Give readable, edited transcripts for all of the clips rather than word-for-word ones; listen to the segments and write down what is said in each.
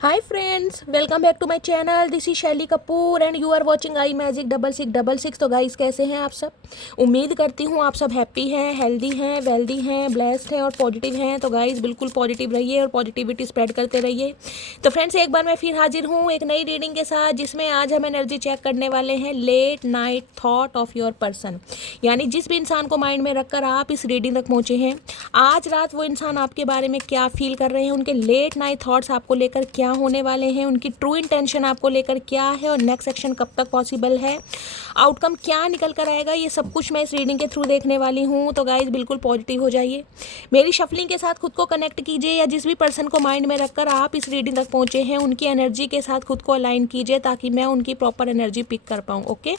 Hi friends, welcome back to my channel. This is Shaili Kapoor and you are watching I magic 6666। तो guys कैसे हैं आप सब। उम्मीद करती हूँ आप सब हैप्पी हैं, हेल्दी हैं, वेल्दी हैं, ब्लेस्ड हैं और पॉजिटिव हैं। तो गाइस बिल्कुल पॉजिटिव रहिए और पॉजिटिविटी स्प्रेड करते रहिए। तो फ्रेंड्स एक बार मैं फिर हाजिर हूँ एक नई रीडिंग के साथ, जिसमें आज हम एनर्जी चेक करने वाले हैं late night thought of your person. यानी जिस भी इंसान को माइंड में रखकर आप इस रीडिंग तक पहुँचे हैं, आज रात वो इंसान आपके बारे में क्या फील कर रहे हैं, उनके लेट नाइट थॉट्स आपको लेकर क्या होने वाले हैं, उनकी ट्रू इंटेंशन आपको लेकर क्या है और नेक्स्ट एक्शन कब तक पॉसिबल है, आउटकम क्या निकल कर आएगा, ये सब कुछ मैं इस रीडिंग के थ्रू देखने वाली हूँ। तो गाइज बिल्कुल पॉजिटिव हो जाइए, मेरी शफलिंग के साथ खुद को कनेक्ट कीजिए, या जिस भी पर्सन को माइंड में रखकर आप इस रीडिंग तक पहुँचे हैं उनकी एनर्जी के साथ खुद को अलाइन कीजिए, ताकि मैं उनकी प्रॉपर एनर्जी पिक कर पाऊँ। Okay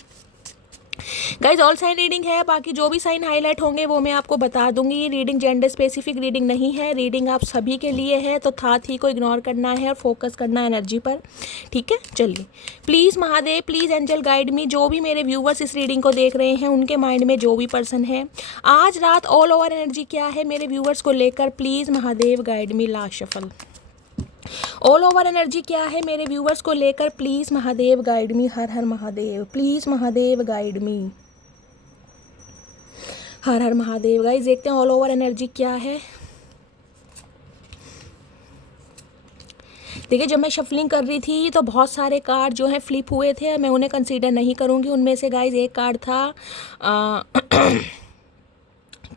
guys, all sign reading है, बाकी जो भी साइन हाईलाइट होंगे वो मैं आपको बता दूंगी। ये रीडिंग जेंडर स्पेसिफिक रीडिंग नहीं है, रीडिंग आप सभी के लिए है, तो थी को इग्नोर करना है और फोकस करना है एनर्जी पर। ठीक है, चलिए please Mahadev, please angel guide me. जो भी मेरे व्यूवर्स इस रीडिंग को देख रहे हैं, उनके माइंड में जो भी पर्सन है, आज रात ऑल ओवर एनर्जी क्या है मेरे व्यूवर्स को लेकर, please Mahadev guide me. Last shuffle all over energy क्या है मेरे व्यूवर्स को लेकर, प्लीज़ महादेव गाइड मी। हर हर महादेव, प्लीज़ महादेव गाइड मी। हर हर महादेव। गाइस देखते हैं ऑल ओवर एनर्जी क्या है। देखिए, जब मैं शफलिंग कर रही थी तो बहुत सारे कार्ड जो हैं फ्लिप हुए थे, मैं उन्हें कंसीडर नहीं करूँगी। उनमें से गाइस एक कार्ड था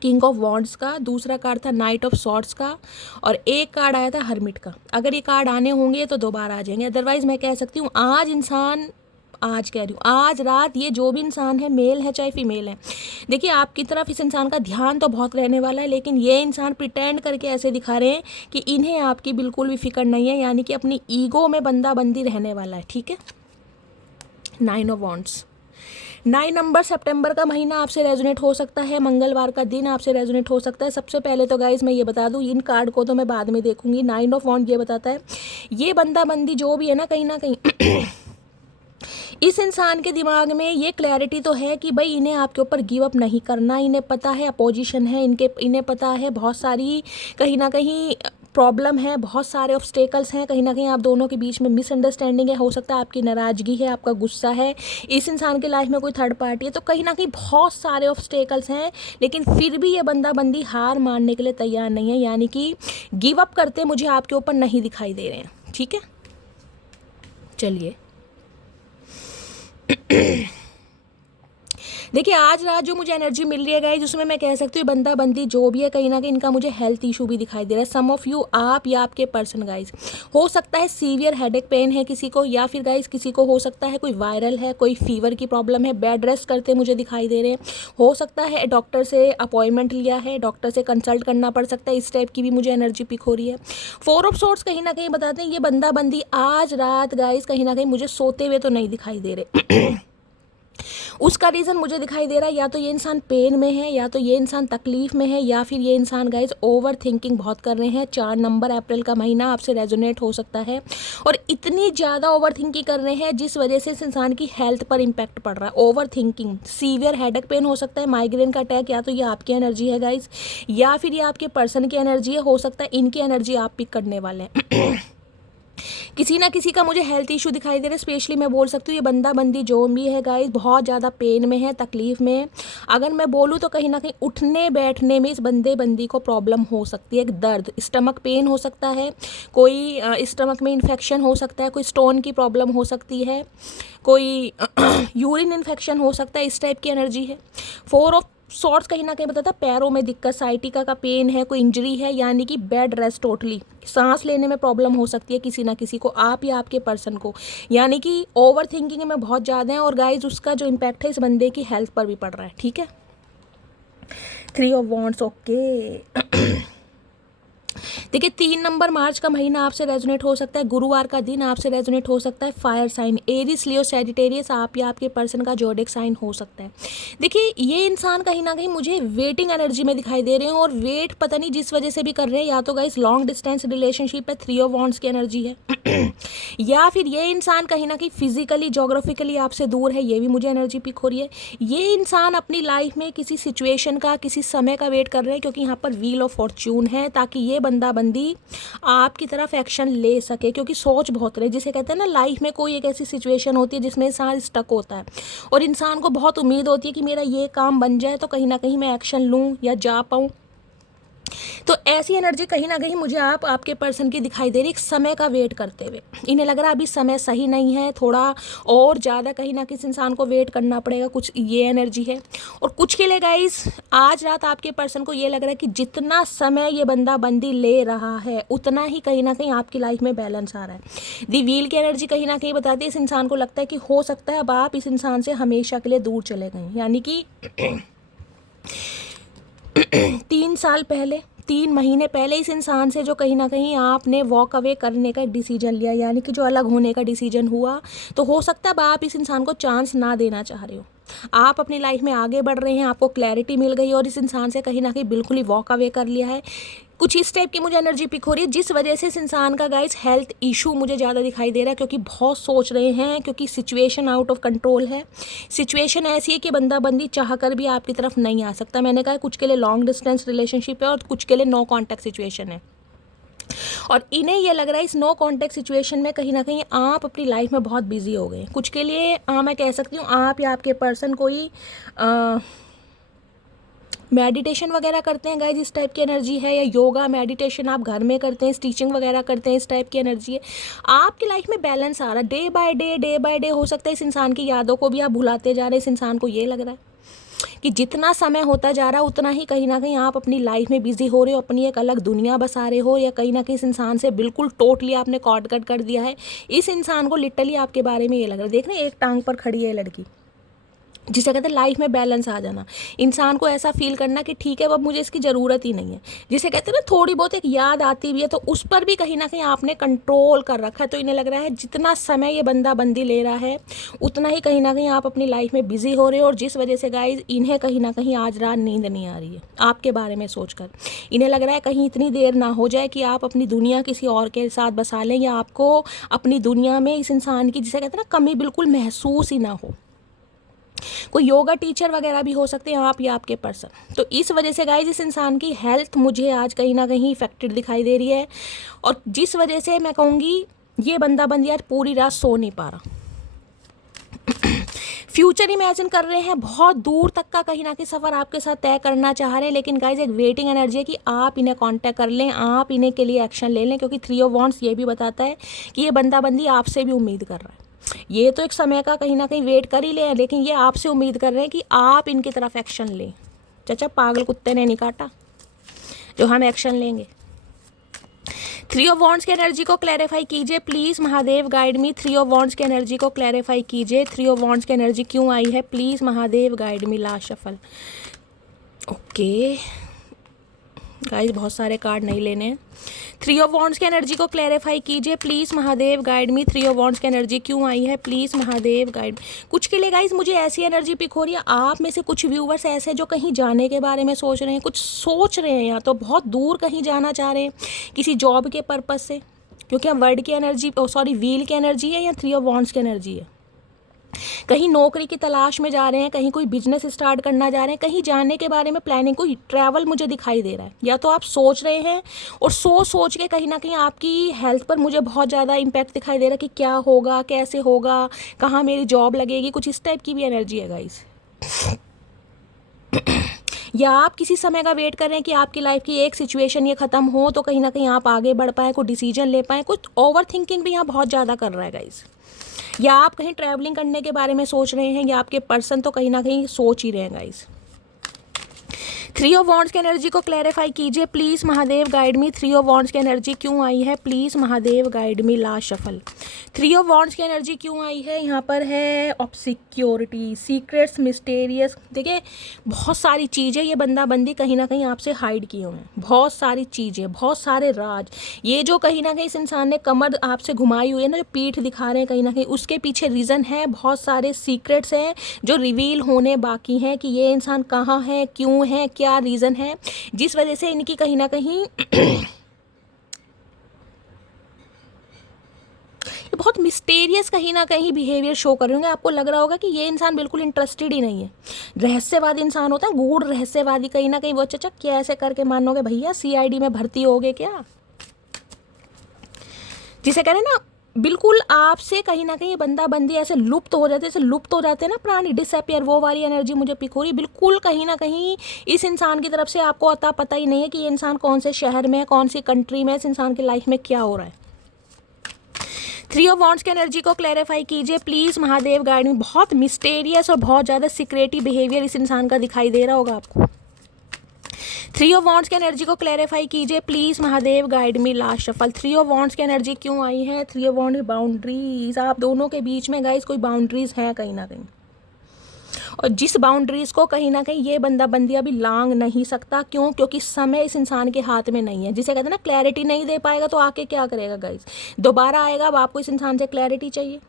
किंग ऑफ वॉन्ड्स का, दूसरा कार्ड था नाइट ऑफ सॉर्ड्स का, और एक कार्ड आया था हर्मिट का। अगर ये कार्ड आने होंगे तो दोबारा आ जाएंगे, अदरवाइज़ मैं कह सकती हूँ आज कह रही हूँ, आज रात ये जो भी इंसान है, मेल है चाहे फीमेल है, देखिए आपकी तरफ इस इंसान का ध्यान तो बहुत रहने वाला है, लेकिन ये इंसान प्रिटेंड करके ऐसे दिखा रहे हैं कि इन्हें आपकी बिल्कुल भी फिक्र नहीं है, यानी कि अपनी ईगो में बंदी रहने वाला है। ठीक है, 9 ऑफ वॉन्ड्स। 9 नंबर सितंबर का महीना आपसे रेजोनेट हो सकता है, मंगलवार का दिन आपसे रेजोनेट हो सकता है। सबसे पहले तो गाइज मैं ये बता दूँ, इन कार्ड को तो मैं बाद में देखूंगी। 9 ऑफ वॉन्ड ये बताता है, ये बंदी जो भी है ना कहीं इस इंसान के दिमाग में ये क्लैरिटी तो है कि भाई इन्हें आपके ऊपर गिव अप नहीं करना। इन्हें पता है अपोजिशन है, इन्हें पता है बहुत सारी कहीं ना कहीं प्रॉब्लम है, बहुत सारे ऑब्स्टेकल्स हैं, कहीं ना कहीं आप दोनों के बीच में मिसअंडरस्टैंडिंग है, हो सकता है आपकी नाराज़गी है, आपका गुस्सा है, इस इंसान की लाइफ में कोई थर्ड पार्टी है, तो कहीं ना कहीं बहुत सारे ऑब्स्टेकल्स हैं, लेकिन फिर भी ये बंदी हार मानने के लिए तैयार नहीं है, यानी कि गिव अप करते मुझे आपके ऊपर नहीं दिखाई दे रहे हैं। ठीक है, चलिए देखिए, आज रात जो मुझे एनर्जी मिल रही है गाइस, उसमें मैं कह सकती हूँ बंदी जो भी है, कहीं ना कहीं इनका मुझे हेल्थ इशू भी दिखाई दे रहा है। सम ऑफ यू, आप या आपके पर्सन गाइस, हो सकता है सीवियर हेडेक पेन है किसी को, या फिर गाइस किसी को हो सकता है कोई वायरल है, कोई फीवर की प्रॉब्लम है, बेड रेस्ट करते मुझे दिखाई दे रहे हैं। हो सकता है डॉक्टर से अपॉइंटमेंट लिया है, डॉक्टर से कंसल्ट करना पड़ सकता है, इस टाइप की भी मुझे एनर्जी पिक हो रही है। 4 ऑफ सोर्ट्स कहीं ना कहीं बताते हैं ये बंदी आज रात गाइस कहीं ना कहीं मुझे सोते हुए तो नहीं दिखाई दे रहे। उसका रीज़न मुझे दिखाई दे रहा है, या तो ये इंसान पेन में है, या तो ये इंसान तकलीफ़ में है, या फिर ये इंसान गाइज ओवर थिंकिंग बहुत कर रहे हैं। 4 नंबर अप्रैल का महीना आपसे रेजोनेट हो सकता है, और इतनी ज़्यादा ओवर थिंकिंग कर रहे हैं जिस वजह से इस इंसान की हेल्थ पर इम्पैक्ट पड़ रहा है। Overthinking, severe headache pain हो सकता है, माइग्रेन का अटैक, या तो ये आपकी एनर्जी है गाइज, या फिर ये आपके पर्सन की एनर्जी है। हो सकता है इनकी एनर्जी आप पिक करने वाले हैं। किसी ना किसी का मुझे हेल्थ इशू दिखाई दे रहा है, स्पेशली मैं बोल सकती हूँ ये बंदी जो भी है गाइस, बहुत ज़्यादा पेन में है, तकलीफ़ में। अगर मैं बोलूँ तो कहीं ना कहीं उठने बैठने में इस बंदी को प्रॉब्लम हो सकती है। एक दर्द, स्टमक पेन हो सकता है, कोई स्टमक में इन्फेक्शन हो सकता है, कोई स्टोन की प्रॉब्लम हो सकती है, कोई यूरिन इन्फेक्शन हो सकता है, इस टाइप की एनर्जी है। 4 ऑफ सॉर्ट्स कहीं ना कहीं बताता पैरों में दिक्कत, साइटिका का पेन है, कोई इंजरी है, यानी कि बेड रेस्ट टोटली। सांस लेने में प्रॉब्लम हो सकती है किसी ना किसी को, आप या आपके पर्सन को, यानी कि ओवर थिंकिंग में बहुत ज़्यादा है, और गाइज उसका जो इम्पैक्ट है इस बंदे की हेल्थ पर भी पड़ रहा है। ठीक है, 3 ऑफ वॉन्ड्स। ओके देखिए, 3 नंबर मार्च का महीना आपसे रेजोनेट हो सकता है, गुरुवार का दिन आपसे रेजोनेट हो सकता है। Fire sign Aries, Leo, Sagittarius, आप या आपके पर्सन का जोडिक साइन हो सकता है। देखिए, ये इंसान कहीं ना कहीं मुझे वेटिंग एनर्जी में दिखाई दे रहे हैं, और वेट पता नहीं जिस वजह से भी कर रहे हैं, या तो गाइस लॉन्ग डिस्टेंस रिलेशनशिप है, 3 ऑफ वॉन्ड्स की एनर्जी है, या फिर ये इंसान कहीं ना कहीं फिजिकली जोग्राफिकली आपसे दूर है, ये भी मुझे एनर्जी पिक हो रही है। ये इंसान अपनी लाइफ में किसी सिचुएशन का, किसी समय का वेट कर रहे हैं, क्योंकि यहाँ पर व्हील ऑफ फॉर्च्यून है, ताकि ये बंदा बंदी आपकी तरफ एक्शन ले सके, क्योंकि सोच बहुत रहे, जिसे कहते हैं ना लाइफ में कोई एक ऐसी सिचुएशन होती है जिसमें इंसान स्टक होता है और इंसान को बहुत उम्मीद होती है कि मेरा ये काम बन जाए तो कहीं ना कहीं मैं एक्शन लूँ या जा पाऊँ। तो ऐसी एनर्जी कहीं ना कहीं मुझे आपके पर्सन की दिखाई दे रही, एक समय का वेट करते हुए। इन्हें लग रहा है अभी समय सही नहीं है, थोड़ा और ज़्यादा कहीं ना किसी इंसान को वेट करना पड़ेगा, कुछ ये एनर्जी है। और कुछ के लिए गाइस आज रात आपके पर्सन को ये लग रहा है कि जितना समय ये बंदा बंदी ले रहा है उतना ही कहीं ना कहीं आपकी लाइफ में बैलेंस आ रहा है। दी व्हील की एनर्जी कहीं ना कहीं बताती है इस इंसान को लगता है कि हो सकता है अब आप इस इंसान से हमेशा के लिए दूर चले गए, यानी कि 3 साल पहले, 3 महीने पहले इस इंसान से जो कहीं ना कहीं आपने वॉक अवे करने का एक डिसीजन लिया, यानी कि जो अलग होने का डिसीजन हुआ, तो हो सकता है अब आप इस इंसान को चांस ना देना चाह रहे हो। आप अपनी लाइफ में आगे बढ़ रहे हैं, आपको क्लैरिटी मिल गई और इस इंसान से कहीं ना कहीं बिल्कुल ही वॉक अवे कर लिया है। कुछ इस टाइप की मुझे एनर्जी पिक हो रही है, जिस वजह से इस इंसान का गाइस हेल्थ इशू मुझे ज़्यादा दिखाई दे रहा है, क्योंकि बहुत सोच रहे हैं, क्योंकि सिचुएशन आउट ऑफ कंट्रोल है। सिचुएशन ऐसी है कि बंदा बंदी चाह कर भी आपकी तरफ नहीं आ सकता। मैंने कहा कुछ के लिए लॉन्ग डिस्टेंस रिलेशनशिप है और कुछ के लिए नो कॉन्टैक्ट सिचुएशन है, और इन्हें ये लग रहा है इस नो कॉन्टैक्ट सिचुएशन में कहीं ना कहीं आप अपनी लाइफ में बहुत बिजी हो गए। कुछ के लिए मैं कह सकती हूँ आप या आपके पर्सन कोई मेडिटेशन वगैरह करते हैं गाइज, इस टाइप की एनर्जी है, या योगा मेडिटेशन आप घर में करते हैं, स्टिचिंग वगैरह करते हैं, इस टाइप की एनर्जी है। आपकी लाइफ में बैलेंस आ रहा है डे बाय डे। हो सकता है इस इंसान की यादों को भी आप भुलाते जा रहे हैं। इस इंसान को ये लग रहा है कि जितना समय होता जा रहा है उतना ही कहीं ना कहीं आप अपनी लाइफ में बिजी हो रहे हो, अपनी एक अलग दुनिया बसा रहे हो, या कहीं ना कहीं इस इंसान से बिल्कुल टोटली आपने कॉर्ड कट कर दिया है। इस इंसान को लिटरली आपके बारे में ये लग रहा है। देख रहे हैं एक टांग पर खड़ी है लड़की, जिसे कहते हैं लाइफ में बैलेंस आ जाना। इंसान को ऐसा फील करना कि ठीक है अब मुझे इसकी ज़रूरत ही नहीं है। जिसे कहते हैं ना थोड़ी बहुत एक याद आती भी है तो उस पर भी कहीं ना कहीं आपने कंट्रोल कर रखा है। तो इन्हें लग रहा है जितना समय ये बंदा बंदी ले रहा है उतना ही कहीं ना कहीं आप अपनी लाइफ में बिजी हो रहे हो, और जिस वजह से गाइज इन्हें कहीं ना कहीं आज रात नींद नहीं आ रही है आपके बारे में सोचकर। इन्हें लग रहा है कहीं इतनी देर ना हो जाए कि आप अपनी दुनिया किसी और के साथ बसा लें, या आपको अपनी दुनिया में इस इंसान की, जिसे कहते हैं ना, कमी बिल्कुल महसूस ही ना हो। कोई योगा टीचर वगैरह भी हो सकते हैं आप या आपके पर्सन। तो इस वजह से गाइज इस इंसान की हेल्थ मुझे आज कहीं ना कहीं इफेक्टेड दिखाई दे रही है, और जिस वजह से मैं कहूँगी ये बंदा बंदी आज पूरी रात सो नहीं पा रहा। फ्यूचर इमेजिन कर रहे हैं, बहुत दूर तक का कहीं ना कहीं सफ़र आपके साथ तय करना चाह रहे हैं, लेकिन गाइज एक वेटिंग एनर्जी है कि आप इन्हें कांटेक्ट कर लें, आप इन्हें के लिए एक्शन ले लें, क्योंकि 3 ऑफ वॉन्ड्स ये भी बताता है कि ये बंदा बंदी आपसे भी उम्मीद कर रहा है। ये तो एक समय का कहीं ना कहीं वेट कर ही ले, लेकिन ये आपसे उम्मीद कर रहे हैं कि आप इनकी तरफ एक्शन लें। चाचा पागल कुत्ते ने नहीं काटा जो हम एक्शन लेंगे। 3 ऑफ वॉन्ड्स की एनर्जी को क्लैरिफाई कीजिए please, Mahadev guide me. 3 of wands की एनर्जी को क्लैरिफाई कीजिए। 3 ऑफ वॉन्ड्स की एनर्जी क्यों आई है please, Mahadev guide me. Last shuffle. Okay guys बहुत सारे कार्ड नहीं लेने हैं। 3 ऑफ वॉन्ड्स की एनर्जी को क्लैरिफाई कीजिए please, Mahadev guide me. 3 of wands की एनर्जी क्यों आई है प्लीज़, महादेव गाइड। कुछ के लिए गाइस मुझे ऐसी एनर्जी पिक हो रही है, आप में से कुछ व्यूवर्स ऐसे जो कहीं जाने के बारे में सोच रहे हैं, कुछ सोच रहे हैं, या तो बहुत दूर कहीं जाना चाह रहे हैं किसी जॉब के पर्पज़ से, क्योंकि हम वर्ड की एनर्जी व्हील की एनर्जी है या 3 ऑफ वॉन्ड्स की एनर्जी है। कहीं नौकरी की तलाश में जा रहे हैं, कहीं कोई बिजनेस स्टार्ट करना जा रहे हैं, कहीं जाने के बारे में प्लानिंग, कोई ट्रैवल मुझे दिखाई दे रहा है। या तो आप सोच रहे हैं और सोच के कहीं ना कहीं आपकी हेल्थ पर मुझे बहुत ज़्यादा इम्पैक्ट दिखाई दे रहा है कि क्या होगा, कैसे होगा, कहाँ मेरी जॉब लगेगी, कुछ इस टाइप की भी एनर्जी है गाइस। या आप किसी समय का वेट कर रहे हैं कि आपकी लाइफ की एक सिचुएशन ये ख़त्म हो तो कहीं ना कहीं आप आगे बढ़ पाएँ, कोई डिसीजन ले पाएँ। कुछ ओवर थिंकिंग भी यहाँ बहुत ज़्यादा कर रहा है गाइस। या आप कहीं ट्रैवलिंग करने के बारे में सोच रहे हैं, या आपके पर्सन तो कहीं ना कहीं सोच ही रहे हैं गाइस। 3 ऑफ वॉन्ड्स की एनर्जी को क्लैरिफाई कीजिए please, Mahadev guide me. 3 of wands की एनर्जी क्यों आई है please, Mahadev guide me. Last shuffle. 3 of wands की एनर्जी क्यों आई है, यहाँ पर है ऑब्सक्योरिटी, सीक्रेट्स, मिस्टेरियस। देखिए बहुत सारी चीज़ें ये बंदा बंदी कहीं ना कहीं आपसे हाइड किए हुए हैं, बहुत सारी चीज़ें, बहुत सारे राज। ये जो कहीं ना कहीं इस इंसान ने कमर आपसे घुमाई हुई है ना, जो पीठ दिखा रहे हैं, कहीं ना कहीं उसके पीछे रीज़न है, बहुत सारे सीक्रेट्स हैं जो रिवील होने बाकी हैं कि ये इंसान कहाँ है, क्यों है, क्या रीज़न है, जिस वजह से इनकी कहीं ना कहीं बहुत मिस्टीरियस कहीं ना कहीं बिहेवियर शो कर रहे होंगे। आपको लग रहा होगा कि ये इंसान बिल्कुल इंटरेस्टेड ही नहीं है। रहस्यवादी इंसान होता है, गूढ़ रहस्यवादी, कहीं ना कहीं वो चाचा क्या ऐसे करके मानोगे भैया CID में भर्ती होगे क्या, जिसे कह रहे हैं ना, बिल्कुल आपसे कहीं ना कहीं ये बंदा बंदी ऐसे लुप्त हो जाते, जैसे लुप्त हो जाते हैं ना प्राणी, डिसअपियर, वो वाली एनर्जी मुझे पिक हो रही। बिल्कुल कहीं ना कहीं इस इंसान की तरफ से आपको अता पता ही नहीं है कि ये इंसान कौन से शहर में है, कौन सी कंट्री में, इस इंसान की लाइफ में क्या हो रहा है। 3 ऑफ वॉन्ड्स की एनर्जी को क्लैरिफाई कीजिए प्लीज़ महादेव गाइड में। बहुत मिस्टेरियस और बहुत ज़्यादा सीक्रेटिव बिहेवियर इस इंसान का दिखाई दे रहा होगा आपको। 3 ऑफ वॉन्ड्स की एनर्जी को क्लैरिफाई कीजिए please Mahadev guide me. Last shuffle. 3 of wands की एनर्जी क्यों आई है? 3 ऑफ वॉन्ड बाउंड्रीज, आप दोनों के बीच में गाइस कोई बाउंड्रीज है कहीं ना कहीं, और जिस बाउंड्रीज को कहीं ना कहीं ये बंदा बंदी अभी लांग नहीं सकता। क्यों? क्योंकि समय इस इंसान के हाथ में नहीं है। जिसे कहते हैं ना क्लैरिटी नहीं दे पाएगा तो आके क्या करेगा गाइस, दोबारा आएगा। अब आपको इस इंसान से क्लैरिटी चाहिए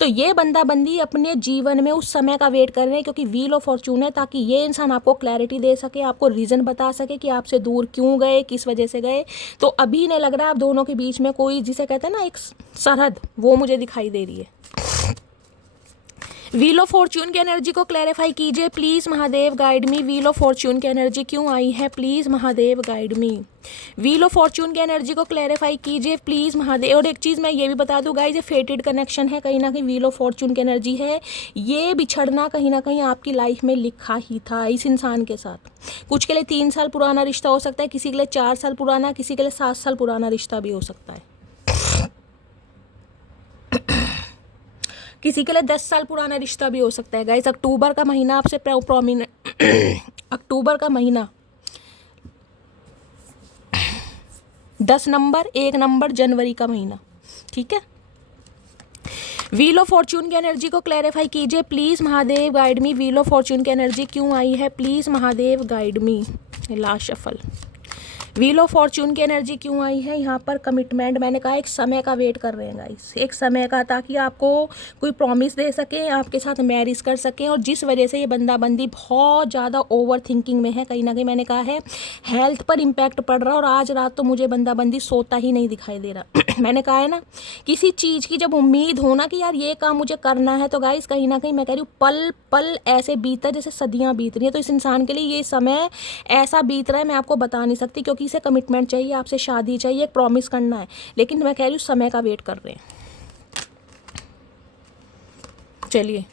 तो ये बंदा बंदी अपने जीवन में उस समय का वेट कर रहे हैं, क्योंकि व्हील ऑफ फॉर्चून है, ताकि ये इंसान आपको क्लैरिटी दे सके, आपको रीज़न बता सके कि आपसे दूर क्यों गए, किस वजह से गए। तो अभी नहीं लग रहा है आप दोनों के बीच में कोई, जिसे कहते हैं ना एक सरहद, वो मुझे दिखाई दे रही है। व्हील ऑफ फॉर्चून की एनर्जी को क्लैरिफाई कीजिए please Mahadev guide me. Wheel of Fortune की एनर्जी क्यों आई है? Please Mahadev guide me. Wheel of Fortune की एनर्जी को क्लैरिफाई कीजिए प्लीज़ महादेव। और एक चीज़ मैं ये भी बता दूँ गाइस, ये फेटेड कनेक्शन है कहीं ना कहीं, व्हील ऑफ फॉर्चून की एनर्जी है। ये बिछड़ना कहीं ना कहीं आपकी लाइफ में लिखा ही था इस इंसान के साथ। कुछ के लिए 3 साल पुराना रिश्ता हो सकता है, किसी के लिए 4 साल पुराना, किसी के लिए 7 साल पुराना रिश्ता भी हो सकता है, किसी के लिए 10 साल पुराना रिश्ता भी हो सकता है गाइस। अक्टूबर का महीना आपसे प्रोमिनेंट अक्टूबर का महीना 10 नंबर 1 नंबर जनवरी का महीना, ठीक है। व्हील ऑफ फॉर्चून की एनर्जी को क्लैरिफाई कीजिए please Mahadev guide me. Wheel of Fortune की एनर्जी क्यों आई है? Please Mahadev guide me. Last shuffle. Wheel of Fortune की एनर्जी क्यों आई है यहाँ पर? कमिटमेंट, मैंने कहा एक समय का वेट कर रहे हैं गाइस, एक समय का, ताकि आपको कोई प्रॉमिस दे सकें, आपके साथ मैरिज कर सकें। और जिस वजह से ये बंदा बंदी बहुत ज़्यादा ओवर थिंकिंग में है कहीं ना कहीं, मैंने कहा है हेल्थ पर इम्पैक्ट पड़ रहा है। और आज रात तो मुझे बंदा बंदी सोता ही नहीं दिखाई दे रहा मैंने कहा है ना, किसी चीज़ की जब उम्मीद हो ना कि यार ये काम मुझे करना है, तो गाइस कहीं ना कहीं मैं कह रही हूँ पल पल ऐसे बीता जैसे सदियाँ बीत रही हैं। तो इस इंसान के लिए ये समय ऐसा बीत रहा है, मैं आपको बता नहीं सकती, क्योंकि इसे कमिटमेंट चाहिए, आपसे शादी चाहिए, एक प्रॉमिस करना है। लेकिन मैं कह रही हूँ समय का वेट कर रहे हैं। चलिए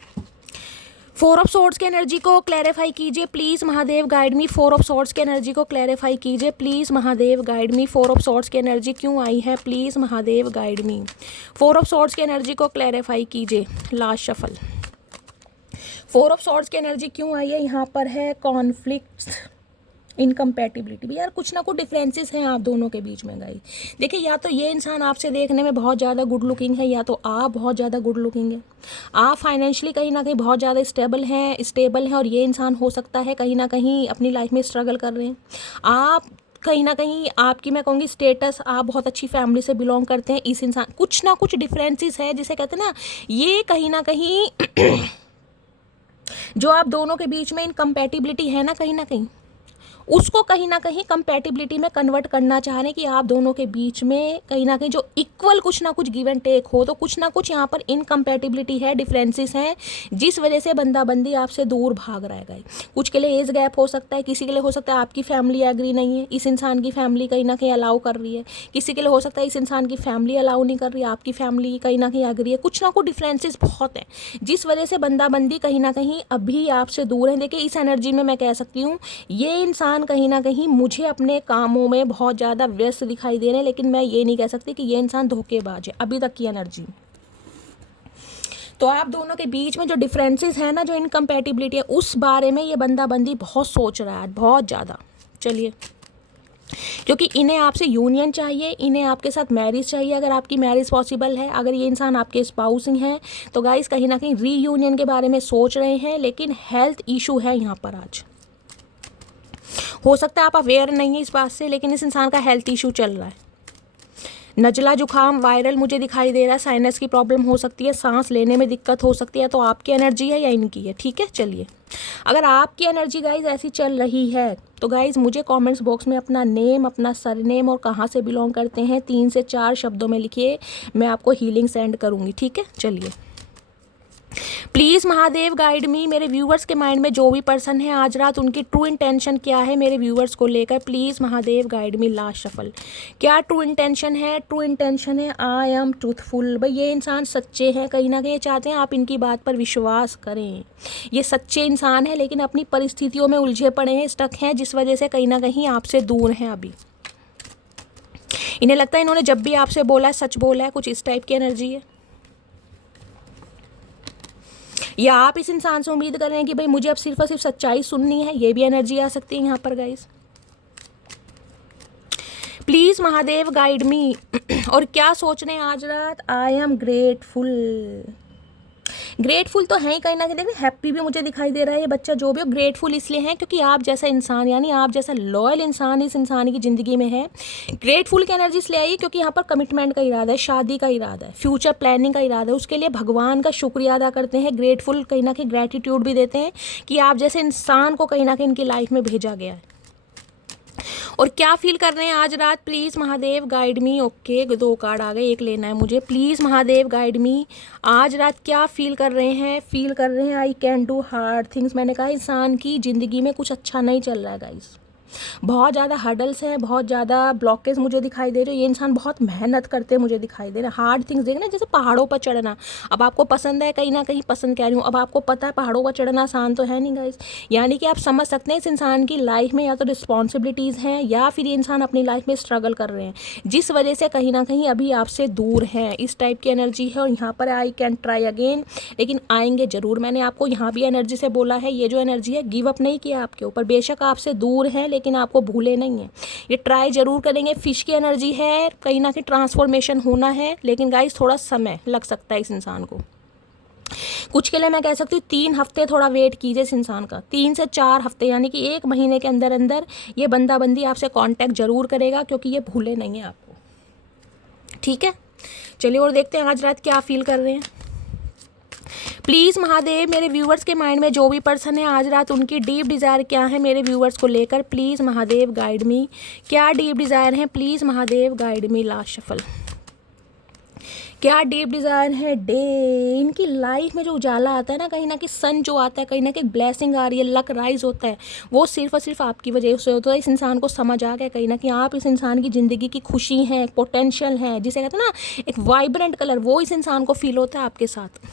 4 ऑफ सोर्ड्स की एनर्जी को क्लैरिफाई कीजिए please Mahadev guide me. 4 of swords की एनर्जी को क्लैरिफाई कीजिए please Mahadev guide me. 4 of swords की एनर्जी क्यों आई है? Please Mahadev guide me. 4 of swords की एनर्जी को क्लैरिफाई कीजिए। Last shuffle. 4 ऑफ सोर्ड्स की एनर्जी क्यों आई है? यहाँ पर है कॉन्फ्लिक्ट्स, इनकम्पैटिबिलिटी भी। यार कुछ ना कुछ डिफरेंसेस हैं आप दोनों के बीच में गाइस। देखिए, या तो ये इंसान आपसे देखने में बहुत ज़्यादा गुड लुकिंग है, या तो आप बहुत ज़्यादा गुड लुकिंग है। आप फाइनेंशियली कहीं ना कहीं बहुत ज़्यादा स्टेबल हैं, और ये इंसान हो सकता है कहीं ना कहीं अपनी लाइफ में स्ट्रगल कर रहे हैं। आप कहीं ना कहीं, आपकी मैं कहूँगी स्टेटस, आप बहुत अच्छी फैमिली से बिलोंग करते हैं। इस इंसान कुछ ना कुछ डिफरेंसेस है, जिसे कहते हैं ना, ये कहीं ना कहीं जो आप दोनों के बीच में इनकम्पैटिबिलिटी है ना कहीं, उसको कहीं ना कहीं कंपैटिबिलिटी में कन्वर्ट करना चाह रहे हैं, कि आप दोनों के बीच में कहीं ना कहीं जो इक्वल कुछ ना कुछ गिव एंड टेक हो। तो कुछ ना कुछ यहाँ पर इनकम्पैटिबिलिटी है, डिफरेंसेस हैं, जिस वजह से बंदा बंदी आपसे दूर भाग रहा है। कुछ के लिए एज गैप हो सकता है, किसी के लिए हो सकता है आपकी फैमिली एग्री नहीं है, इस इंसान की फैमिली कहीं ना कहीं अलाउ कर रही है। किसी के लिए हो सकता है इस इंसान की फैमिली अलाउ नहीं कर रही है, आपकी फैमिली कहीं ना कहीं एग्री है। कुछ ना कुछ डिफरेंसेस बहुत हैं, जिस वजह से बंदा बंदी कहीं ना कहीं अभी आपसे दूर है। देखिए, इस एनर्जी में मैं कह सकती हूँ ये इंसान कहीं ना कहीं मुझे अपने कामों में बहुत ज़्यादा व्यस्त दिखाई दे रहे हैं, लेकिन मैं ये नहीं कह सकती कि ये इंसान धोखेबाज है अभी तक की एनर्जी। तो आप दोनों के बीच में जो डिफरेंसेस है ना, जो इनकम्पैटिबिलिटी है, उस बारे में ये बंदा बंदी बहुत सोच रहा है, बहुत ज़्यादा। चलिए, क्योंकि इन्हें आपसे यूनियन चाहिए, इन्हें आपके साथ मैरिज चाहिए, अगर आपकी मैरिज पॉसिबल है। अगर ये इंसान आपके स्पाउसिंग है तो गाइस कहीं ना कहीं रीयूनियन के बारे में सोच रहे हैं, लेकिन हेल्थ इशू है यहाँ पर आज। हो सकता है आप अवेयर नहीं है इस बात से, लेकिन इस इंसान का हेल्थ इशू चल रहा है। नज़ला, जुखाम, वायरल मुझे दिखाई दे रहा है, साइनस की प्रॉब्लम हो सकती है, सांस लेने में दिक्कत हो सकती है। तो आपकी एनर्जी है या इनकी है? ठीक है, चलिए, अगर आपकी एनर्जी गाइज ऐसी चल रही है तो गाइज मुझे कमेंट्स बॉक्स में अपना नेम, अपना सरनेम और कहाँ से बिलोंग करते हैं 3 से 4 शब्दों में लिखिए, मैं आपको हीलिंग सेंड करूँगी। ठीक है, चलिए, प्लीज़ महादेव गाइड मी, मेरे व्यूवर्स के माइंड में जो भी पर्सन है आज रात, उनकी ट्रू इंटेंशन क्या है मेरे व्यूवर्स को लेकर। Please Mahadev guide me. Last shuffle, क्या ट्रू इंटेंशन है? ट्रू इंटेंशन है आई एम ट्रूथफुल। भाई ये इंसान सच्चे हैं, कहीं ना कहीं चाहते हैं आप इनकी बात पर विश्वास करें। ये सच्चे इंसान है लेकिन अपनी परिस्थितियों में उलझे पड़े हैं, स्टक हैं, जिस वजह से कहीं ना कहीं आपसे दूर हैं अभी। इन्हें लगता है इन्होंने जब भी आपसे बोला है सच बोला है, कुछ इस टाइप की एनर्जी है। या आप इस इंसान से उम्मीद कर रहे हैं कि भाई मुझे अब सिर्फ और सिर्फ सच्चाई सुननी है, ये भी एनर्जी आ सकती है यहाँ पर गाइस। प्लीज़ महादेव गाइड मी। और क्या सोच रहे हैं आज रात? I am grateful. ग्रेटफुल तो है ही कहीं ना कहीं, देखिए हैप्पी भी मुझे दिखाई दे रहा है ये बच्चा जो भी हो। ग्रेटफुल इसलिए है क्योंकि आप जैसा इंसान, यानी आप जैसा लॉयल इंसान इस इंसान की ज़िंदगी में है। ग्रेटफुल की एनर्जी इसलिए आई क्योंकि यहाँ पर कमिटमेंट का इरादा है, शादी का इरादा है, फ्यूचर प्लानिंग का इरादा है। उसके लिए भगवान का शुक्रिया अदा करते हैं। ग्रेटफुल कहीं ना कहीं ग्रेटिट्यूड भी देते हैं कि आप जैसे इंसान को कहीं ना कहीं इनकी लाइफ में भेजा गया है। और क्या फील कर रहे हैं आज रात? Please Mahadev guide me. Okay 2 card आ गए, एक लेना है मुझे। Please Mahadev guide me. आज रात क्या फील कर रहे हैं? फील कर रहे हैं I can do hard things. मैंने कहा इंसान की ज़िंदगी में कुछ अच्छा नहीं चल रहा है गाइस, बहुत ज़्यादा हर्डल्स हैं, बहुत ज़्यादा ब्लॉकेज मुझे दिखाई दे रहे हैं। ये इंसान बहुत मेहनत करते मुझे दिखाई दे रहे हैं। हार्ड थिंग्स देखना, जैसे पहाड़ों पर चढ़ना। अब आपको पसंद है, कहीं ना कहीं पसंद कह रही हूँ, अब आपको पता है पहाड़ों पर चढ़ना आसान तो है नहीं गाइस। यानी कि आप समझ सकते हैं इस इंसान की लाइफ में या तो रिस्पॉन्सिबिलिटीज़ हैं या फिर ये इंसान अपनी लाइफ में स्ट्रगल कर रहे हैं, जिस वजह से कहीं ना कहीं अभी आपसे दूर हैं। इस टाइप की एनर्जी है। और यहाँ पर आई कैन ट्राई अगेन, लेकिन आएंगे ज़रूर। मैंने आपको यहाँ भी एनर्जी से बोला है, ये जो एनर्जी है गिव अप नहीं किया आपके ऊपर। बेशक आपसे दूर है लेकिन आपको भूले नहीं है, ये ट्राई जरूर करेंगे। फिश की एनर्जी है, कहीं ना कहीं ट्रांसफॉर्मेशन होना है, लेकिन गाइस थोड़ा समय लग सकता है इस इंसान को। कुछ के लिए मैं कह सकती हूँ 3 हफ्ते थोड़ा वेट कीजिए इस इंसान का, 3 से 4 हफ्ते, यानी कि 1 महीने के अंदर अंदर ये बंदा बंदी आपसे कांटेक्ट जरूर करेगा, क्योंकि ये भूले नहीं है आपको। ठीक है, चलिए और देखते हैं आज रात क्या फील कर रहे हैं। प्लीज़ महादेव, मेरे व्यूवर्स के माइंड में जो भी पर्सन है आज रात, उनकी डीप डिज़ायर क्या है मेरे व्यूवर्स को लेकर। प्लीज़ महादेव गाइड मी, क्या डीप डिज़ायर है? Please Mahadev guide me. Last shuffle, क्या डीप डिज़ायर है? डे, इनकी लाइफ में जो उजाला आता है ना, कहीं ना कहीं सन जो आता है, कहीं ना कहीं ब्लेसिंग आ रही है, लक राइज होता है, वो सिर्फ और सिर्फ आपकी वजह से होता है। इस इंसान को समझ आ गया कहीं ना कि आप इस इंसान की ज़िंदगी की खुशी है, एक पोटेंशियल है, जिसे कहते हैं ना एक वाइब्रेंट कलर, वो इस इंसान को फील होता है आपके साथ।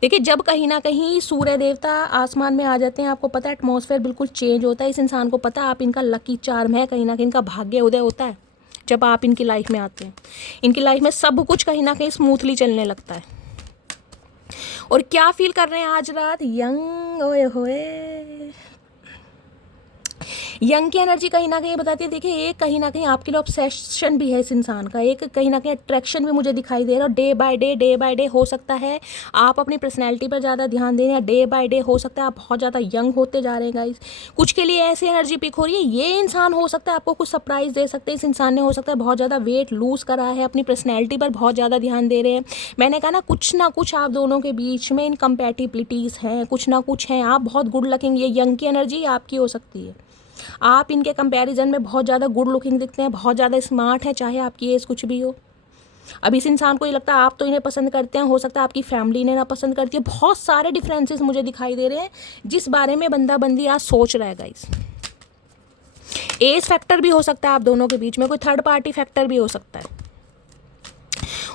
देखिए जब कहीं ना कहीं सूर्य देवता आसमान में आ जाते हैं, आपको पता है एटमॉस्फेयर बिल्कुल चेंज होता है। इस इंसान को पता है आप इनका लकी चार्म है, कहीं ना कहीं इनका भाग्य उदय होता है जब आप इनकी लाइफ में आते हैं। इनकी लाइफ में सब कुछ कहीं ना कहीं स्मूथली चलने लगता है। और क्या फील कर रहे हैं आज रात? यंग, ओए होए, यंग की एनर्जी कहीं ना कहीं बताती है। देखिए एक कहीं ना कहीं आपके लिए ऑब्सेशन भी है इस इंसान का, एक कहीं ना कहीं अट्रैक्शन भी मुझे दिखाई दे रहा है। डे बाय डे हो सकता है आप अपनी पर्सनैलिटी पर ज़्यादा ध्यान दे रहे हैं, डे बाय डे हो सकता है आप बहुत ज़्यादा यंग होते जा रहे हैं गाइस। कुछ के लिए ऐसी एनर्जी पिक हो रही है, ये इंसान हो सकता है आपको कुछ सरप्राइज़ दे सकते हैं। इस इंसान ने हो सकता है बहुत ज़्यादा वेट लूज़ करा है, अपनी पर्सनैलिटी पर बहुत ज़्यादा ध्यान दे रहे हैं। मैंने कहा ना कुछ आप दोनों के बीच में इनकम्पैटिबिलिटीज़ हैं, कुछ ना कुछ हैं। आप बहुत गुड लुकिंग, ये यंग की एनर्जी आपकी हो सकती है। आप इनके कंपैरिजन में बहुत ज़्यादा गुड लुकिंग दिखते हैं, बहुत ज़्यादा स्मार्ट हैं, चाहे आपकी एज कुछ भी हो। अब इस इंसान को ये लगता है आप तो इन्हें पसंद करते हैं, हो सकता है आपकी फैमिली इन्हें ना पसंद करती है। बहुत सारे डिफरेंसेस मुझे दिखाई दे रहे हैं जिस बारे में बंदा बंदी आज सोच रहा है गाइस। एज फैक्टर भी हो सकता है आप दोनों के बीच में, कोई थर्ड पार्टी फैक्टर भी हो सकता है।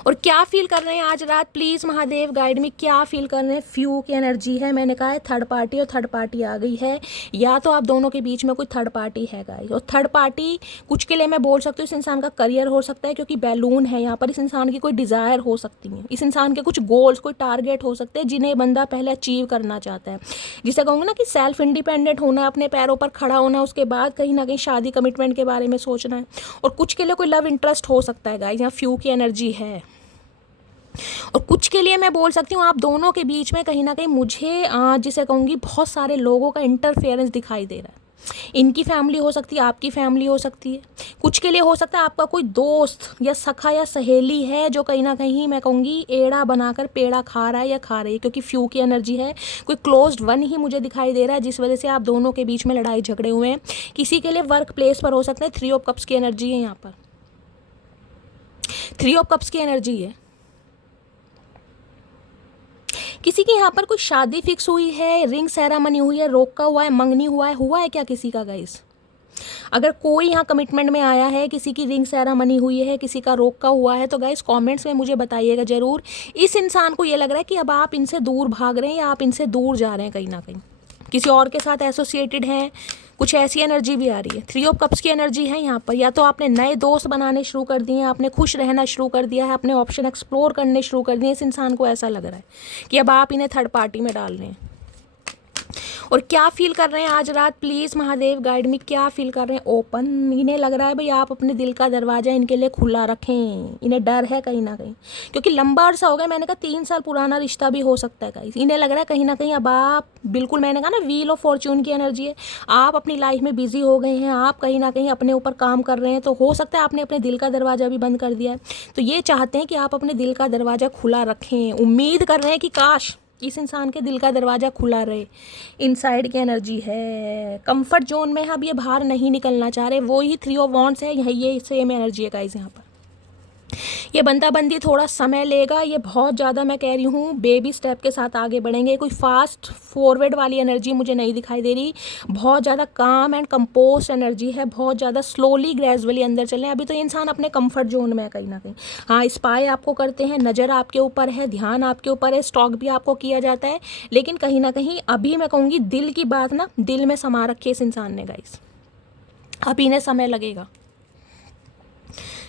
और क्या फील कर रहे हैं आज रात? प्लीज़ महादेव गाइड में, क्या फील कर रहे हैं? फ्यू की एनर्जी है, मैंने कहा है थर्ड पार्टी, और थर्ड पार्टी आ गई है। या तो आप दोनों के बीच में कोई थर्ड पार्टी है गाइस। और थर्ड पार्टी कुछ के लिए मैं बोल सकती हूँ इस इंसान का करियर हो सकता है, क्योंकि बैलून है यहाँ पर। इस इंसान की कोई डिज़ायर हो सकती है, इस इंसान के कुछ गोल्स, कोई टारगेट हो सकते हैं जिन्हें बंदा पहले अचीव करना चाहता है। जिसे कहूँगा ना कि सेल्फ इंडिपेंडेंट होना, अपने पैरों पर खड़ा होना, उसके बाद कहीं ना कहीं शादी कमिटमेंट के बारे में सोचना है। और कुछ के लिए कोई लव इंटरेस्ट हो सकता है गाइस, यहाँ फ्यू की एनर्जी है। और कुछ के लिए मैं बोल सकती हूँ आप दोनों के बीच में कहीं ना कहीं मुझे जिसे कहूँगी बहुत सारे लोगों का इंटरफेरेंस दिखाई दे रहा है। इनकी फैमिली हो सकती है, आपकी फैमिली हो सकती है। कुछ के लिए हो सकता है आपका कोई दोस्त या सखा या सहेली है जो कहीं ना कहीं मैं कहूँगी एड़ा बनाकर पेड़ा खा रहा है या खा रही है, क्योंकि फ्यू की एनर्जी है। कोई क्लोज्ड वन ही मुझे दिखाई दे रहा है जिस वजह से आप दोनों के बीच में लड़ाई झगड़े हुए हैं। किसी के लिए वर्क प्लेस पर हो सकते हैं। 3 ऑफ कप्स की एनर्जी है यहाँ पर, 3 ऑफ कप्स की एनर्जी है। किसी की यहाँ पर कोई शादी फिक्स हुई है, रिंग सेरेमनी हुई है, रोका हुआ है, मंगनी हुआ है क्या किसी का गाइस? अगर कोई यहाँ कमिटमेंट में आया है, किसी की रिंग सेरेमनी हुई है, किसी का रोका हुआ है, तो गाइस कमेंट्स में मुझे बताइएगा ज़रूर। इस इंसान को ये लग रहा है कि अब आप इनसे दूर भाग रहे हैं या आप इनसे दूर जा रहे हैं, कहीं ना कहीं किसी और के साथ एसोसिएटेड हैं, कुछ ऐसी एनर्जी भी आ रही है। 3 ऑफ कप्स की एनर्जी है यहाँ पर। या तो आपने नए दोस्त बनाने शुरू कर दिए हैं, आपने खुश रहना शुरू कर दिया है, अपने ऑप्शन एक्सप्लोर करने शुरू कर दिए। इस इंसान को ऐसा लग रहा है कि अब आप इन्हें थर्ड पार्टी में डाल रहे हैं। और क्या फील कर रहे हैं आज रात, प्लीज़ महादेव गाइड में क्या फील कर रहे हैं? ओपन। इन्हें लग रहा है भाई आप अपने दिल का दरवाज़ा इनके लिए खुला रखें। इन्हें डर है कहीं ना कहीं, क्योंकि लंबा अरसा हो गया, मैंने कहा 3 साल पुराना रिश्ता भी हो सकता है गाइस। इन्हें लग रहा है कहीं ना कहीं अब आप बिल्कुल, मैंने कहा ना व्हील ऑफ फॉर्च्यून की एनर्जी है, आप अपनी लाइफ में बिजी हो गए हैं, आप कहीं ना कहीं अपने ऊपर काम कर रहे हैं। तो हो सकता है आपने अपने दिल का दरवाज़ा भी बंद कर दिया है। तो ये चाहते हैं कि आप अपने दिल का दरवाज़ा खुला रखें। उम्मीद कर रहे हैं कि काश इस इंसान के दिल का दरवाज़ा खुला रहे। इनसाइड की एनर्जी है, कंफर्ट जोन में है, अब ये बाहर नहीं निकलना चाह रहे। वो ही 3 ऑफ वॉन्ड्स है, ये सेम एनर्जी है गाइस। यहाँ पर ये बंदी थोड़ा समय लेगा। ये बहुत ज़्यादा, मैं कह रही हूँ, बेबी स्टेप के साथ आगे बढ़ेंगे। कोई फास्ट फॉरवर्ड वाली एनर्जी मुझे नहीं दिखाई दे रही। बहुत ज़्यादा काम एंड कंपोस्ट एनर्जी है, बहुत ज़्यादा स्लोली ग्रेजुअली अंदर चलें। अभी तो ये इंसान अपने कंफर्ट जोन में है कहीं ना कहीं। हाँ, स्पाई आपको करते हैं, नज़र आपके ऊपर है, ध्यान आपके ऊपर है, स्टॉक भी आपको किया जाता है, लेकिन कहीं ना कहीं अभी मैं कहूँगी दिल की बात ना दिल में समा रखी है इस इंसान ने गाइस। अभी इन्हें समय लगेगा।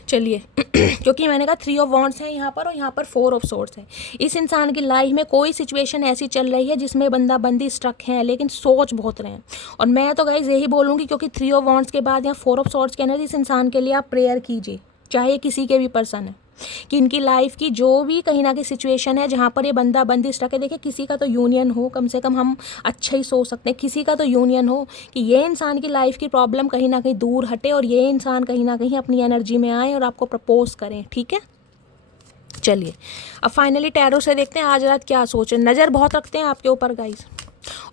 चलिए क्योंकि मैंने कहा 3 ऑफ वॉन्ड्स है यहाँ पर और यहाँ पर 4 ऑफ सोर्ड्स है। इस इंसान की लाइफ में कोई सिचुएशन ऐसी चल रही है जिसमें बंदी स्ट्रक है, लेकिन सोच बहुत रहे हैं। और मैं तो गाइस यही बोलूँगी, क्योंकि 3 ऑफ वॉन्ड्स के बाद यहाँ 4 ऑफ सोर्ड्स के अंदर इस इंसान के लिए आप प्रेयर कीजिए, चाहे किसी के भी पर्सन है, कि इनकी लाइफ की जो भी कहीं ना कहीं सिचुएशन है जहाँ पर ये बंदी स्टक है। देखिए किसी का तो यूनियन हो, कम से कम हम अच्छा ही सोच सकते हैं, किसी का तो यूनियन हो कि ये इंसान की लाइफ की प्रॉब्लम कहीं ना कहीं दूर हटे और ये इंसान कहीं ना कहीं अपनी एनर्जी में आए और आपको प्रपोज करें। ठीक है, चलिए अब फाइनली टैरो से देखते हैं आज रात क्या सोचे। नज़र बहुत रखते हैं आपके ऊपर गाइस,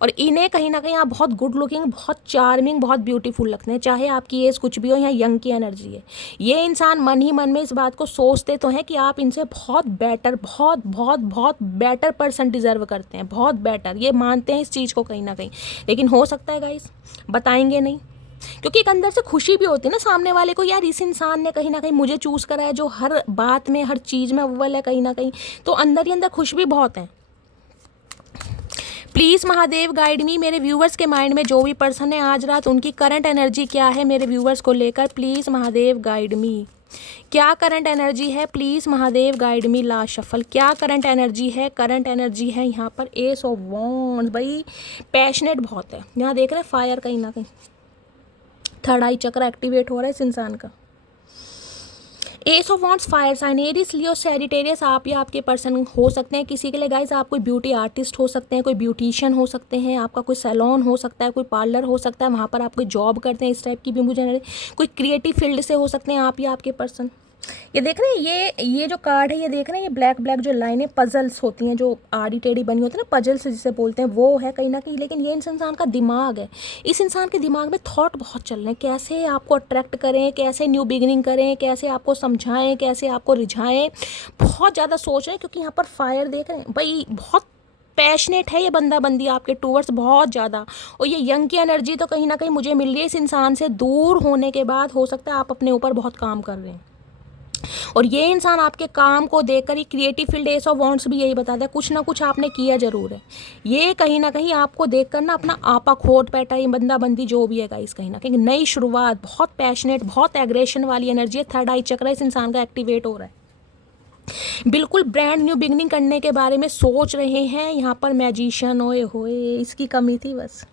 और इन्हें कहीं ना कहीं आप बहुत गुड लुकिंग, बहुत चार्मिंग, बहुत ब्यूटीफुल लगते हैं, चाहे आपकी एज कुछ भी हो। यहाँ यंग की एनर्जी है। ये इंसान मन ही मन में इस बात को सोचते तो हैं कि आप इनसे बहुत बेटर, बहुत बहुत बहुत बेटर पर्सन डिज़र्व करते हैं, बहुत बेटर। ये मानते हैं इस चीज़ को कहीं ना कहीं, लेकिन हो सकता है गाइस बताएंगे नहीं, क्योंकि एक अंदर से खुशी भी होती है ना सामने वाले को, यार इस इंसान ने कहीं ना कहीं मुझे चूज़ करा है, जो हर बात में हर चीज़ में अव्वल है कहीं ना कहीं, तो अंदर ही अंदर खुश भी बहुत है। प्लीज़ महादेव गाइड मी, मेरे व्यूवर्स के माइंड में जो भी पर्सन है आज रात उनकी करंट एनर्जी क्या है मेरे व्यूवर्स को लेकर। प्लीज़ महादेव गाइड मी, क्या करंट एनर्जी है, please Mahadev guide me. Last shuffle, क्या करंट एनर्जी है? करंट एनर्जी है यहाँ पर एस ऑफ वॉन्ड्स। भाई पैशनेट बहुत है, यहाँ देख रहे हैं फायर कहीं ना कहीं, थर्ड आई चक्र एक्टिवेट हो रहा है इस इंसान का। Ace of wands, fire sign, Aries, Leo, Sagittarius आप या आपके पर्सन हो सकते हैं। किसी के लिए गाइस आप कोई ब्यूटी आर्टिस्ट हो सकते हैं, कोई ब्यूटिशियन हो सकते हैं, आपका कोई सैलून हो सकता है, कोई पार्लर हो सकता है, वहाँ पर आप कोई जॉब करते हैं, इस टाइप की भी मुझे, कोई क्रिएटिव फील्ड से हो सकते हैं आप या आपके पर्सन। ये देख रहे हैं, ये जो कार्ड है, ये देख रहे हैं, ये ब्लैक ब्लैक जो लाइनें पजल्स होती हैं, जो आड़ी टेढ़ी बनी होती है ना, पजल्स जिसे बोलते हैं, वो है कहीं ना कहीं। लेकिन ये इस इंसान का दिमाग है, इस इंसान के दिमाग में थॉट बहुत चल रहे हैं, कैसे आपको अट्रैक्ट करें, कैसे न्यू बिगिनिंग करें, कैसे आपको समझाएं, कैसे आपको रिझाएं, बहुत ज़्यादा सोच रहे हैं। क्योंकि यहाँ पर फायर देख रहे हैं भाई, बहुत पैशनेट है ये बंदी आपके टूवर्ड्स, बहुत ज़्यादा। और ये यंग की एनर्जी तो कहीं ना कहीं मुझे मिल रही है। इस इंसान से दूर होने के बाद हो सकता है आप अपने ऊपर बहुत काम कर रहे हैं, और ये इंसान आपके काम को देखकर ही, creative field, ace of wands भी यही बताता है, कुछ ना कुछ आपने किया जरूर है। ये कहीं ना कहीं आपको देखकर ना अपना आपा खोट बैठा, ये बंदी जो भी है गाइस, कहीं ना कहीं नई शुरुआत, बहुत पैशनेट, बहुत एग्रेशन वाली एनर्जी है। थर्ड आई चक्र इस इंसान का एक्टिवेट हो रहा है, बिल्कुल ब्रांड न्यू बिगनिंग करने के बारे में सोच रहे हैं। यहाँ पर मैजिशियन, ओए होए, इसकी कमी थी बस।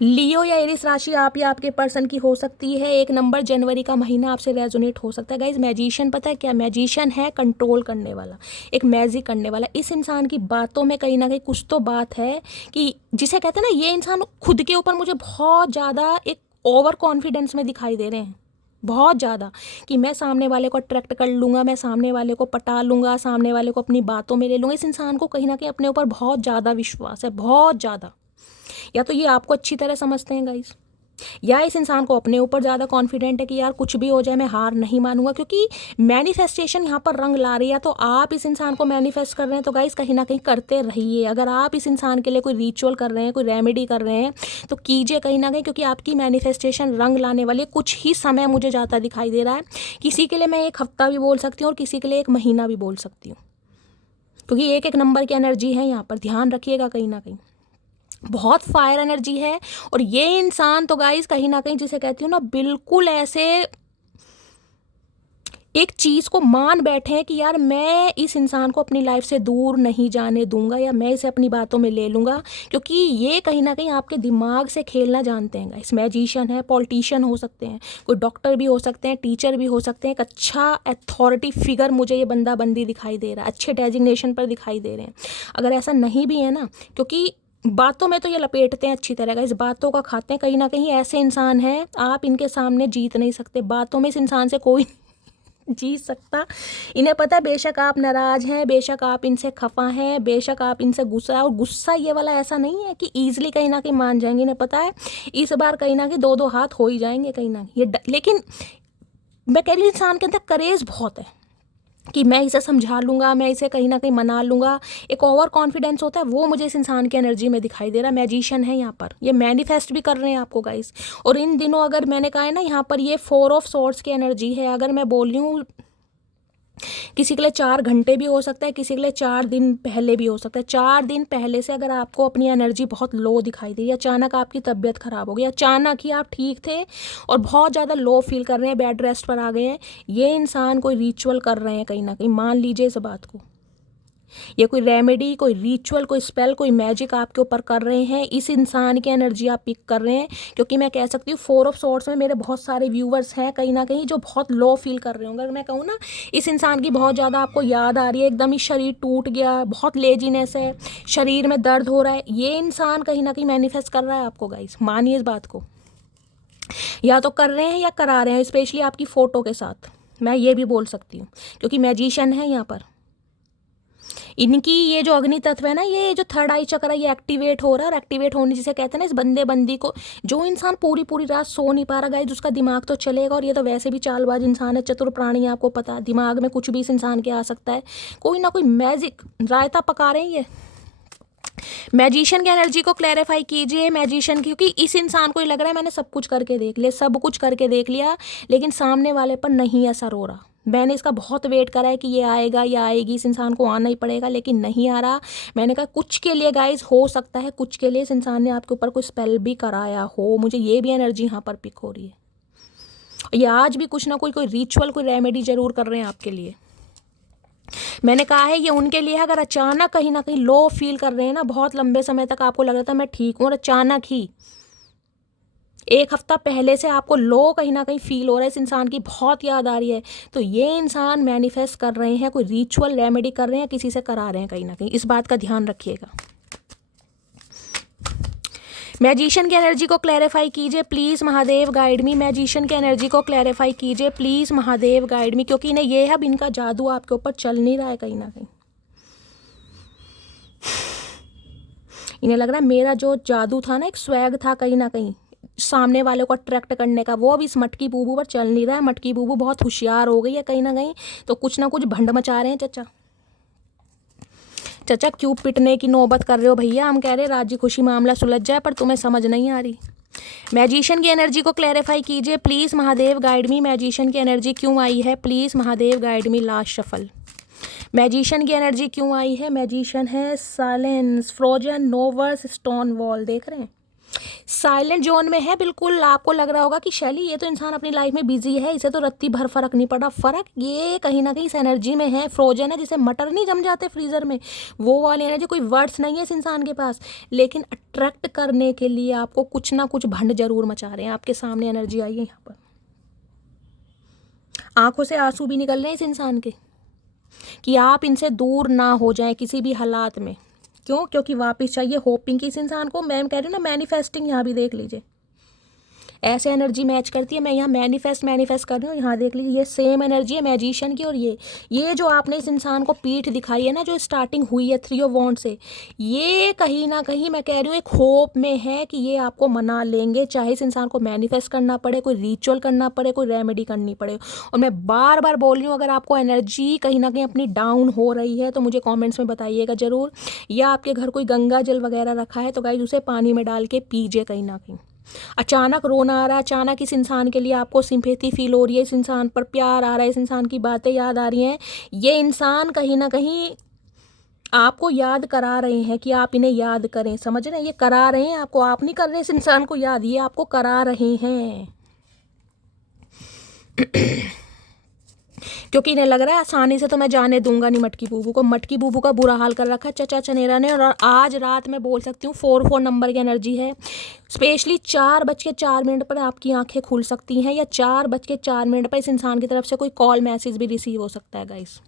लियो या एरिस राशि आप या आपके पर्सन की हो सकती है। 1 नंबर जनवरी का महीना आपसे रेजोनेट हो सकता है गाइज। मैजिशियन, पता है क्या मैजिशियन है? कंट्रोल करने वाला, एक मैजिक करने वाला। इस इंसान की बातों में कहीं ना कहीं कुछ तो बात है कि जिसे कहते हैं ना, ये इंसान खुद के ऊपर मुझे बहुत ज़्यादा एक ओवर कॉन्फिडेंस में दिखाई दे रहे हैं, बहुत ज़्यादा, कि मैं सामने वाले को अट्रैक्ट कर लूँगा, मैं सामने वाले को पटा लूँगा, सामने वाले को अपनी बातों में ले लूँगा। इस इंसान को कहीं ना कहीं अपने ऊपर बहुत ज़्यादा विश्वास है, बहुत ज़्यादा। या तो ये आपको अच्छी तरह समझते हैं गाइस, या इस इंसान को अपने ऊपर ज़्यादा कॉन्फिडेंट है कि यार कुछ भी हो जाए मैं हार नहीं मानूंगा, क्योंकि मैनिफेस्टेशन यहाँ पर रंग ला रही है। तो आप इस इंसान को मैनिफेस्ट कर रहे हैं तो गाइस कहीं ना कहीं करते रहिए। अगर आप इस इंसान के लिए कोई रिचुअल कर रहे हैं, कोई रेमेडी कर रहे हैं तो कीजिए कहीं ना कहीं, क्योंकि आपकी मैनिफेस्टेशन रंग लाने वाली है। कुछ ही समय मुझे जाता दिखाई दे रहा है। किसी के लिए मैं 1 हफ्ता भी बोल सकती हूँ और किसी के लिए 1 महीना भी बोल सकती हूँ, क्योंकि 1 नंबर की एनर्जी है यहाँ पर, ध्यान रखिएगा। कहीं ना कहीं बहुत फायर एनर्जी है। और ये इंसान तो गाइस कहीं ना कहीं जिसे कहती हूँ ना, बिल्कुल ऐसे एक चीज़ को मान बैठे हैं कि यार मैं इस इंसान को अपनी लाइफ से दूर नहीं जाने दूंगा, या मैं इसे अपनी बातों में ले लूँगा, क्योंकि ये कहीं ना कहीं आपके दिमाग से खेलना जानते हैं गाइस। मैजिशियन है, पॉलिटिशियन हो सकते हैं, कोई डॉक्टर भी हो सकते हैं, टीचर भी हो सकते हैं। एक अच्छा अथॉरिटी फिगर मुझे ये बंदा बंदी दिखाई दे रहा है, अच्छे डेजिग्नेशन पर दिखाई दे रहे हैं। अगर ऐसा नहीं भी है ना, क्योंकि बातों में तो ये लपेटते हैं अच्छी तरह का, इस बातों का खाते हैं। कहीं ना कहीं ऐसे इंसान हैं आप इनके सामने जीत नहीं सकते। बातों में इस इंसान से कोई जीत सकता। इन्हें पता है बेशक आप नाराज हैं, बेशक आप इनसे खफा हैं, बेशक आप इनसे गुस्सा है। और गुस्सा ये वाला ऐसा नहीं है कि ईजिली कहीं ना कहीं मान जाएंगे। इन्हें पता है इस बार कहीं ना कहीं 2-2 हाथ हो ही जाएंगे कहीं ना कहीं। लेकिन मैं कह रही हूँ इंसान के अंदर करेज बहुत है कि मैं इसे समझा लूँगा, मैं इसे कहीं ना कहीं मना लूँगा। एक ओवर कॉन्फिडेंस होता है, वो मुझे इस इंसान की एनर्जी में दिखाई दे रहा है। मैजिशियन है यहाँ पर, ये मैनिफेस्ट भी कर रहे हैं आपको गाइस। और इन दिनों अगर मैंने कहा है ना, यहाँ पर ये 4 ऑफ सॉर्ड्स की एनर्जी है। अगर मैं बोल रही हूँ किसी के लिए 4 घंटे भी हो सकता है, किसी के लिए 4 दिन पहले भी हो सकता है। 4 दिन पहले से अगर आपको अपनी एनर्जी बहुत लो दिखाई दी, अचानक आपकी तबीयत खराब हो गई, अचानक ही आप ठीक थे और बहुत ज़्यादा लो फील कर रहे हैं, बेड रेस्ट पर आ गए हैं, ये इंसान कोई रिचुअल कर रहे हैं कहीं ना कहीं, मान लीजिए इस बात को। ये कोई रेमेडी, कोई रिचुअल, कोई स्पेल, कोई मैजिक आपके ऊपर कर रहे हैं। इस इंसान की एनर्जी आप पिक कर रहे हैं, क्योंकि मैं कह सकती हूँ 4 ऑफ सॉर्ड्स में मेरे बहुत सारे व्यूवर्स हैं कहीं ना कहीं जो बहुत लो फील कर रहे होंगे। अगर मैं कहूँ ना, इस इंसान की बहुत ज़्यादा आपको याद आ रही है, एकदम ही शरीर टूट गया, बहुत लेजीनेस है, शरीर में दर्द हो रहा है, ये इंसान कहीं ना कहीं मैनिफेस्ट कर रहा है आपको गाइस। मानिए इस बात को, या तो कर रहे हैं या करा रहे हैं, स्पेशली आपकी फ़ोटो के साथ। मैं ये भी बोल सकती हूँ, क्योंकि मैजिशियन है यहाँ पर। इनकी ये जो अग्नि तत्व है ना, ये जो 3rd आई चक्र है, ये एक्टिवेट हो रहा है। और एक्टिवेट होने जिसे कहते हैं ना, इस बंदे बंदी को, जो इंसान पूरी पूरी रात सो नहीं पा रहा गाइस, उसका दिमाग तो चलेगा। और ये तो वैसे भी चालबाज इंसान है, चतुर प्राणी है, आपको पता है, दिमाग में कुछ भी इस इंसान के आ सकता है। कोई ना कोई मैजिक रायता पका रहे हैं ये। मैजिशियन की एनर्जी को क्लैरिफाई कीजिए मैजिशियन, क्योंकि इस इंसान को ही लग रहा है मैंने सब कुछ करके देख लिया, सब कुछ करके देख लिया, लेकिन सामने वाले पर नहीं असर हो रहा। मैंने इसका बहुत वेट करा है कि ये आएगा या आएगी, इस इंसान को आना ही पड़ेगा, लेकिन नहीं आ रहा। मैंने कहा कुछ के लिए गाइस हो सकता है, कुछ के लिए इस इंसान ने आपके ऊपर कोई स्पेल भी कराया हो। मुझे ये भी एनर्जी यहाँ पर पिक हो रही है। ये आज भी कुछ ना कोई रिचुअल, कोई रेमेडी जरूर कर रहे हैं आपके लिए। मैंने कहा है ये उनके लिए, अगर अचानक कहीं ना कहीं लो फील कर रहे हैं ना, बहुत लंबे समय तक आपको लग रहा था मैं ठीक हूँ, और अचानक ही 1 हफ्ता पहले से आपको लो कहीं ना कहीं फील हो रहा है, इस इंसान की बहुत याद आ रही है, तो ये इंसान मैनिफेस्ट कर रहे हैं, कोई रिचुअल रेमेडी कर रहे हैं, किसी से करा रहे हैं कहीं ना कहीं। इस बात का ध्यान रखिएगा। मैजिशियन की एनर्जी को क्लैरिफाई कीजिए please, Mahadev guide me. Magician की एनर्जी को क्लैरिफाई कीजिए प्लीज़, महादेव गाइड मी, क्योंकि इन्हें ये है अब इनका जादू आपके ऊपर चल नहीं रहा है कहीं ना कहीं। इन्हें लग रहा है मेरा जो जादू था ना, एक स्वैग था कहीं ना कहीं सामने वाले को अट्रैक्ट करने का, वो अब इस मटकी बूबू पर चल नहीं रहा है। मटकी बूबू बहुत होशियार हो गई है कहीं ना कहीं, तो कुछ ना कुछ भंड मचा रहे हैं। चचा क्यों पिटने की नौबत कर रहे हो भैया? हम कह रहे राजी खुशी मामला सुलझ जाए, पर तुम्हें समझ नहीं आ रही। मैजिशियन की एनर्जी को क्लैरिफाई कीजिए please, Mahadev guide me. Magician की एनर्जी क्यों आई है please, Mahadev guide me. Last shuffle. Magician की एनर्जी क्यों आई है? मैजिशियन है साइलेंस, फ्रोजन, नोवर्स, स्टोन वॉल। देख रहे हैं साइलेंट जोन में है बिल्कुल। आपको लग रहा होगा कि शैली ये तो इंसान अपनी लाइफ में बिजी है, इसे तो रत्ती भर फर्क नहीं पड़ा। फर्क ये कहीं ना कहीं इस एनर्जी में है। फ्रोजन है, जिसे मटर नहीं जम जाते फ्रीजर में, वो वाली एनर्जी। कोई वर्ड्स नहीं है इस इंसान के पास, लेकिन अट्रैक्ट करने के लिए आपको कुछ ना कुछ भंड जरूर मचा रहे हैं। आपके सामने एनर्जी आई है यहाँ पर, आंखों से आंसू भी निकल रहे हैं इस इंसान के कि आप इनसे दूर ना हो जाएं किसी भी हालात में। क्यों? क्योंकि वापस चाहिए होपिंग की इस इंसान को। मैं कह रही हूँ ना, मैनिफेस्टिंग। यहाँ भी देख लीजिए, ऐसे एनर्जी मैच करती है। मैं यहाँ मैनिफेस्ट कर रही हूँ, यहाँ देख लीजिए ये सेम एनर्जी है मैजिशियन की। और ये जो आपने इस इंसान को पीठ दिखाई है ना, जो स्टार्टिंग हुई है 3 ऑफ वॉन्ड से, ये कहीं ना कहीं मैं कह रही हूँ एक होप में है कि ये आपको मना लेंगे, चाहे इस इंसान को मैनिफेस्ट करना पड़े, कोई रिचुअल करना पड़े, कोई रेमेडी करनी पड़े। और मैं बार बार बोल रही हूँ, अगर आपको एनर्जी कहीं ना कहीं अपनी डाउन हो रही है तो मुझे कॉमेंट्स में बताइएगा ज़रूर। या आपके घर कोई गंगा जल वगैरह रखा है तो गाइस उसे पानी में डाल के पीजिए। कहीं ना कहीं अचानक रोना आ रहा है, अचानक इस इंसान के लिए आपको सिंपैथी फील हो रही है, इस इंसान पर प्यार आ रहा है, इस इंसान की बातें याद आ रही हैं, ये इंसान कहीं ना कहीं आपको याद करा रहे हैं कि आप इन्हें याद करें। समझ रहे हैं, ये करा रहे हैं आपको, आप नहीं कर रहे इस इंसान को याद, ये आपको करा रहे हैं। क्योंकि इन्हें लग रहा है आसानी से तो मैं जाने दूंगा नहीं मटकी बूबू को। मटकी बूबू का बुरा हाल कर रखा है चचा चनेरा ने। और आज रात मैं बोल सकती हूँ 4 नंबर की एनर्जी है। स्पेशली 4:04 पर आपकी आंखें खुल सकती हैं, या 4:04 पर इस इंसान की तरफ से कोई कॉल मैसेज भी रिसीव हो सकता है गाइस।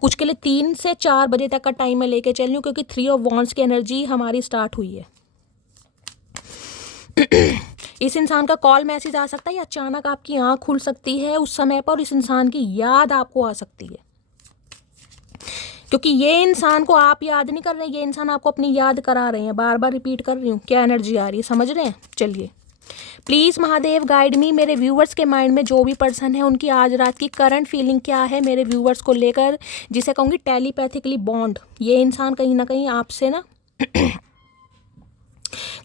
कुछ के लिए 3 से 4 बजे तक का टाइम मैं लेके चल रही हूँ, क्योंकि 3 ऑफ वॉन्ड्स की एनर्जी हमारी स्टार्ट हुई है। इस इंसान का कॉल मैसेज आ सकता है, या अचानक आपकी आंख खुल सकती है उस समय पर, इस इंसान की याद आपको आ सकती है। क्योंकि ये इंसान को आप याद नहीं कर रहे हैं, ये इंसान आपको अपनी याद करा रहे हैं। बार बार रिपीट कर रही हूँ, क्या एनर्जी आ रही है समझ रहे हैं। चलिए प्लीज़ महादेव गाइड मी, मेरे व्यूवर्स के माइंड में जो भी पर्सन है उनकी आज रात की करंट फीलिंग क्या है मेरे व्यूवर्स को लेकर, जिसे कहूँगी टेलीपैथिकली बॉन्ड। ये इंसान कहीं ना कहीं आपसे ना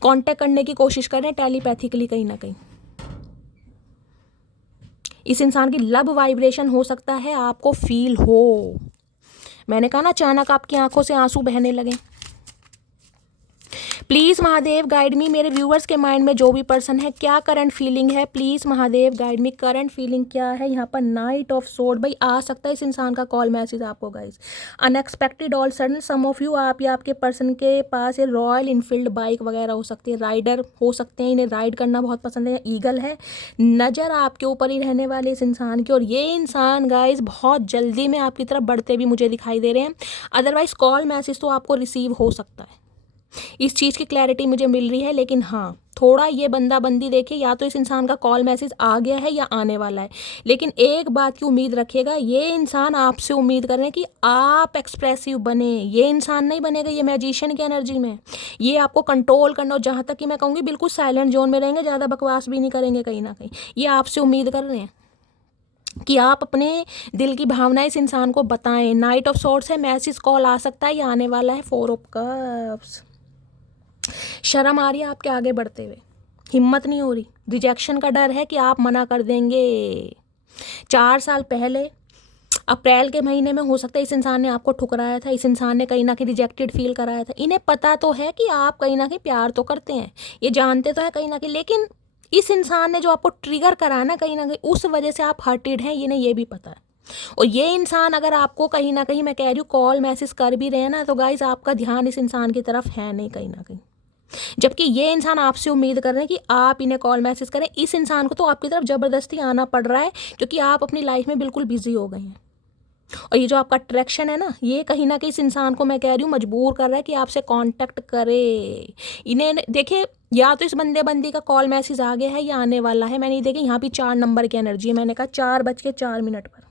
कांटेक्ट करने की कोशिश कर रहे हैं टेलीपैथिकली। कहीं ना कहीं इस इंसान की लव वाइब्रेशन हो सकता है आपको फील हो। मैंने कहा ना अचानक आपकी आंखों से आंसू बहने लगे। प्लीज़ महादेव गाइड मी, मेरे व्यूवर्स के माइंड में जो भी पर्सन है क्या करंट फीलिंग है। Please Mahadev guide me, current feeling क्या है। यहाँ पर नाइट ऑफ सोर्ड भाई आ सकता है इस इंसान का कॉल मैसेज आपको guys. Unexpected all sudden some of you, आप या आपके पर्सन के पास ये रॉयल इनफील्ड बाइक वगैरह हो सकती है, राइडर हो सकते हैं, इन्हें राइड करना बहुत पसंद है, ईगल है, नज़र आपके ऊपर ही रहने वाले इस इंसान की। और ये इंसान गाइस बहुत जल्दी में आपकी तरफ बढ़ते भी मुझे दिखाई दे रहे हैं। अदरवाइज कॉल मैसेज तो आपको रिसीव हो सकता है, इस चीज़ की क्लैरिटी मुझे मिल रही है। लेकिन हाँ थोड़ा ये बंदा बंदी देखिए, या तो इस इंसान का कॉल मैसेज आ गया है या आने वाला है। लेकिन एक बात की उम्मीद रखिएगा, ये इंसान आपसे उम्मीद कर रहे हैं कि आप एक्सप्रेसिव बने। ये इंसान नहीं बनेगा ये मैजिशियन की एनर्जी में, ये आपको कंट्रोल करना। और जहाँ तक कि मैं कहूँगी बिल्कुल साइलेंट जोन में रहेंगे, ज़्यादा बकवास भी नहीं करेंगे। कहीं ना कहीं ये आपसे उम्मीद कर रहे हैं कि आप अपने दिल की भावनाएं इस इंसान को बताएं। नाइट ऑफ सॉर्ड्स है, मैसेज कॉल आ सकता है, या आने वाला है 4 ऑफ कप्स। शर्म आ रही है आपके आगे बढ़ते हुए, हिम्मत नहीं हो रही, रिजेक्शन का डर है कि आप मना कर देंगे। 4 साल पहले अप्रैल के महीने में हो सकता है इस इंसान ने आपको ठुकराया था, इस इंसान ने कहीं ना कहीं रिजेक्टेड फील कराया था। इन्हें पता तो है कि आप कहीं ना कहीं प्यार तो करते हैं, ये जानते तो है कहीं ना कहीं, लेकिन इस इंसान ने जो आपको ट्रिगर कराया ना कहीं उस वजह से आप हर्टेड हैं, इन्हें ये भी पता है। और ये इंसान अगर आपको कहीं ना कहीं मैं कह रही हूँ कॉल मैसेज कर भी रहे हैं ना, तो गाइज आपका ध्यान इस इंसान की तरफ है नहीं कहीं ना कहीं। जबकि ये इंसान आपसे उम्मीद कर रहे हैं कि आप इन्हें कॉल मैसेज करें। इस इंसान को तो आपकी तरफ ज़बरदस्ती आना पड़ रहा है, क्योंकि आप अपनी लाइफ में बिल्कुल बिजी हो गए हैं। और ये जो आपका अट्रैक्शन है ना, ये कहीं ना कहीं इस इंसान को मैं कह रही हूँ मजबूर कर रहा है कि आपसे कांटेक्ट करे। इन्हें देखिए, या तो इस बंदे बंदी का कॉल मैसेज आ गया है या आने वाला है। मैंने देखिए यहाँ भी 4 नंबर की एनर्जी है, मैंने कहा 4:04 पर।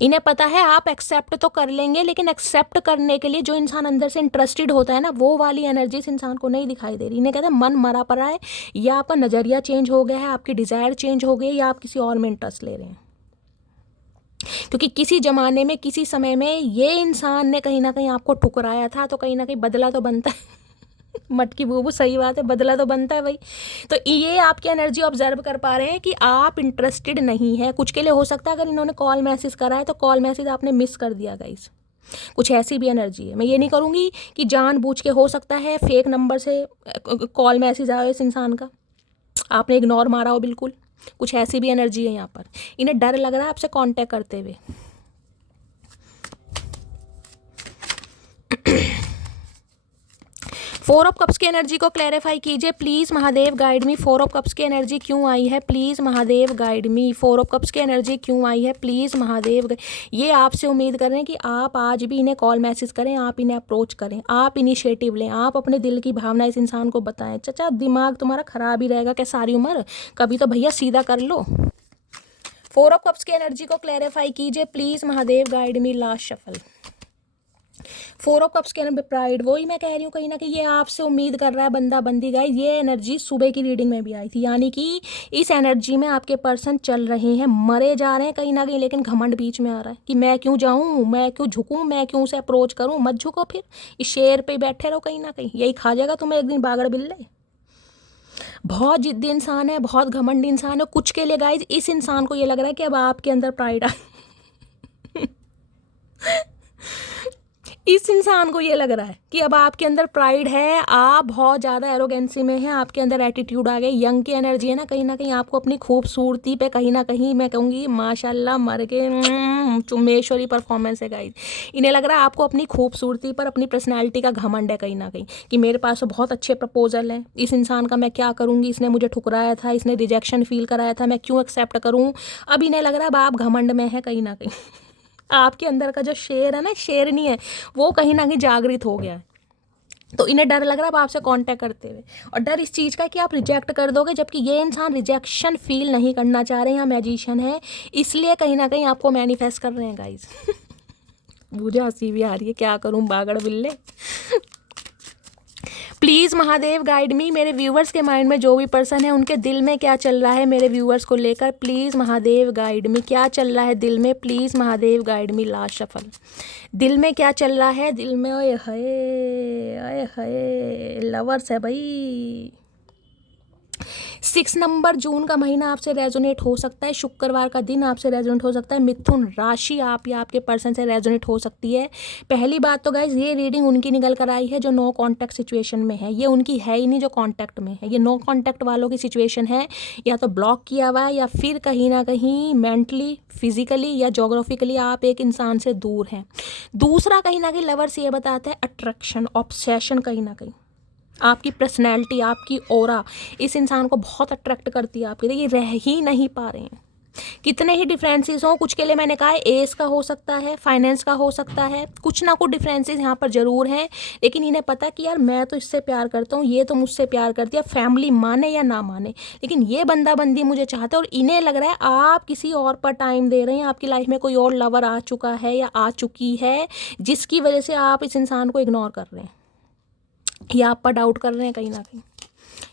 इन्हें पता है आप एक्सेप्ट तो कर लेंगे, लेकिन एक्सेप्ट करने के लिए जो इंसान अंदर से इंटरेस्टेड होता है ना, वो वाली एनर्जी इस इंसान को नहीं दिखाई दे रही। इन्हें कहते हैं मन मरा पड़ा है, या आपका नज़रिया चेंज हो गया है, आपकी डिज़ायर चेंज हो गई है, या आप किसी और में इंटरेस्ट ले रहे हैं। क्योंकि किसी ज़माने में किसी समय में ये इंसान ने कहीं ना कहीं आपको ठुकराया था, तो कहीं ना कहीं बदला तो बनता है। मटकी बूबू सही बात है, बदला तो बनता है भाई। तो ये आपकी एनर्जी ऑब्जर्व कर पा रहे हैं कि आप इंटरेस्टेड नहीं है। कुछ के लिए हो सकता है अगर इन्होंने कॉल मैसेज करा है तो कॉल मैसेज आपने मिस कर दिया गाइस, कुछ ऐसी भी एनर्जी है। मैं ये नहीं करूँगी कि जानबूझ के, हो सकता है फेक नंबर से कॉल मैसेज आया इस इंसान का, आपने इग्नोर मारा हो बिल्कुल, कुछ ऐसी भी एनर्जी है यहाँ पर। इन्हें डर लग रहा है आपसे कांटेक्ट करते हुए। फोर ऑफ कप्स की एनर्जी को क्लैरिफाई कीजिए please Mahadev guide me. Four of cups की एनर्जी क्यों आई है please Mahadev guide me. Four of cups की एनर्जी क्यों आई है प्लीज़ महादेव ये आपसे उम्मीद कर रहे हैं कि आप आज भी इन्हें कॉल मैसेज करें, आप इन्हें अप्रोच करें, आप इनिशिएटिव लें, आप अपने दिल की भावना इस इंसान को बताएं। चाचा दिमाग तुम्हारा ख़राब ही रहेगा क्या सारी उम्र, कभी तो भैया सीधा कर लो। फोर ऑफ कप्स की एनर्जी को क्लैरिफाई कीजिए please Mahadev guide me. Last shuffle. Four of cups के अंदर प्राइड, वही मैं कह रही हूँ कहीं ना कहीं ये आपसे उम्मीद कर रहा है बंदा बंदी गाइस। ये एनर्जी सुबह की रीडिंग में भी आई थी, यानी कि इस एनर्जी में आपके पर्सन चल रहे हैं, मरे जा रहे हैं कहीं ना कहीं, लेकिन घमंड बीच में आ रहा है कि मैं क्यों जाऊँ, मैं क्यों झुकूँ, मैं क्यों उसे अप्रोच करूँ। मत झुको, फिर इस शेर पे बैठे रहो, कहीं ना कहीं यही खा जाएगा तुम्हें एक दिन बागड़ बिल्ले। बहुत जिद्दी इंसान है, बहुत घमंड इंसान है। कुछ के लिए गाइज इस इंसान को ये लग रहा है कि अब आपके अंदर प्राइड आ इस इंसान को ये लग रहा है कि अब आपके अंदर प्राइड है, आप बहुत ज़्यादा एरोगेंसी में हैं, आपके अंदर एटीट्यूड आ गए। यंग की एनर्जी है ना कहीं आपको अपनी खूबसूरती पे कहीं ना कहीं मैं कहूँगी माशाल्लाह मर के चुम्बेश्वरी परफॉर्मेंस है गाइस। इन्हें लग रहा है आपको अपनी खूबसूरती पर, अपनी पर्सनैलिटी का घमंड है कहीं ना कहीं कि मेरे पास तो बहुत अच्छे प्रपोजल हैं, इस इंसान का मैं क्या करूँगी, इसने मुझे ठुकराया था, इसने रिजेक्शन फील कराया था, मैं क्यों एक्सेप्ट करूँ। अब इन्हें लग रहा है अब आप घमंड में है कहीं ना कहीं आपके अंदर का जो शेर है ना, शेर नहीं है, वो कहीं ना कहीं जागृत हो गया है। तो इन्हें डर लग रहा है अब आपसे कांटेक्ट करते हुए, और डर इस चीज़ का कि आप रिजेक्ट कर दोगे, जबकि ये इंसान रिजेक्शन फील नहीं करना चाह रहे हैं, यहाँ मैजिशियन है, इसलिए कहीं ना कहीं आपको मैनिफेस्ट कर रहे हैं गाइज मुझे हंसी भी आ रही है, क्या करूँ बागड़ बिल्ले प्लीज़ महादेव गाइड मी। मेरे व्यूवर्स के माइंड में जो भी पर्सन है उनके दिल में क्या चल रहा है मेरे व्यूवर्स को लेकर, प्लीज़ महादेव गाइड मी। क्या चल रहा है दिल में, please Mahadev guide me. Last shuffle. दिल में क्या चल रहा है दिल में, ओए हाय लवर्स है भाई। 6 नंबर जून का महीना आपसे रेजोनेट हो सकता है, शुक्रवार का दिन आपसे रेजोनेट हो सकता है, मिथुन राशि आप या आपके पर्सन से रेजोनेट हो सकती है। पहली बात तो गाइज ये रीडिंग उनकी निकल कर आई है जो नो कांटेक्ट सिचुएशन में है, ये उनकी है ही नहीं जो कांटेक्ट में है, ये नो कांटेक्ट वालों की सिचुएशन है, या तो ब्लॉक किया हुआ है या फिर कहीं ना कहीं मेंटली, फिजिकली या जोग्राफिकली आप एक इंसान से दूर हैं। दूसरा कहीं ना कहीं लवर्स ये बताते हैं अट्रैक्शन, ऑब्सेशन, कहीं ना कहीं आपकी पर्सनैलिटी, आपकी ऑरा इस इंसान को बहुत अट्रैक्ट करती है आपके, ये रह ही नहीं पा रहे हैं। कितने ही डिफरेंसेस हों, कुछ के लिए मैंने कहा एज का हो सकता है, फाइनेंस का हो सकता है, कुछ ना कुछ डिफरेंसेस यहाँ पर ज़रूर हैं, लेकिन इन्हें पता कि यार मैं तो इससे प्यार करता हूँ, ये तो मुझसे प्यार करती है, फैमिली माने या ना माने, लेकिन ये बंदा बंदी मुझे चाहता है। और इन्हें लग रहा है आप किसी और पर टाइम दे रहे हैं, आपकी लाइफ में कोई और लवर आ चुका है या आ चुकी है, जिसकी वजह से आप इस इंसान को इग्नोर कर रहे हैं या आप पर डाउट कर रहे हैं कहीं ना कहीं।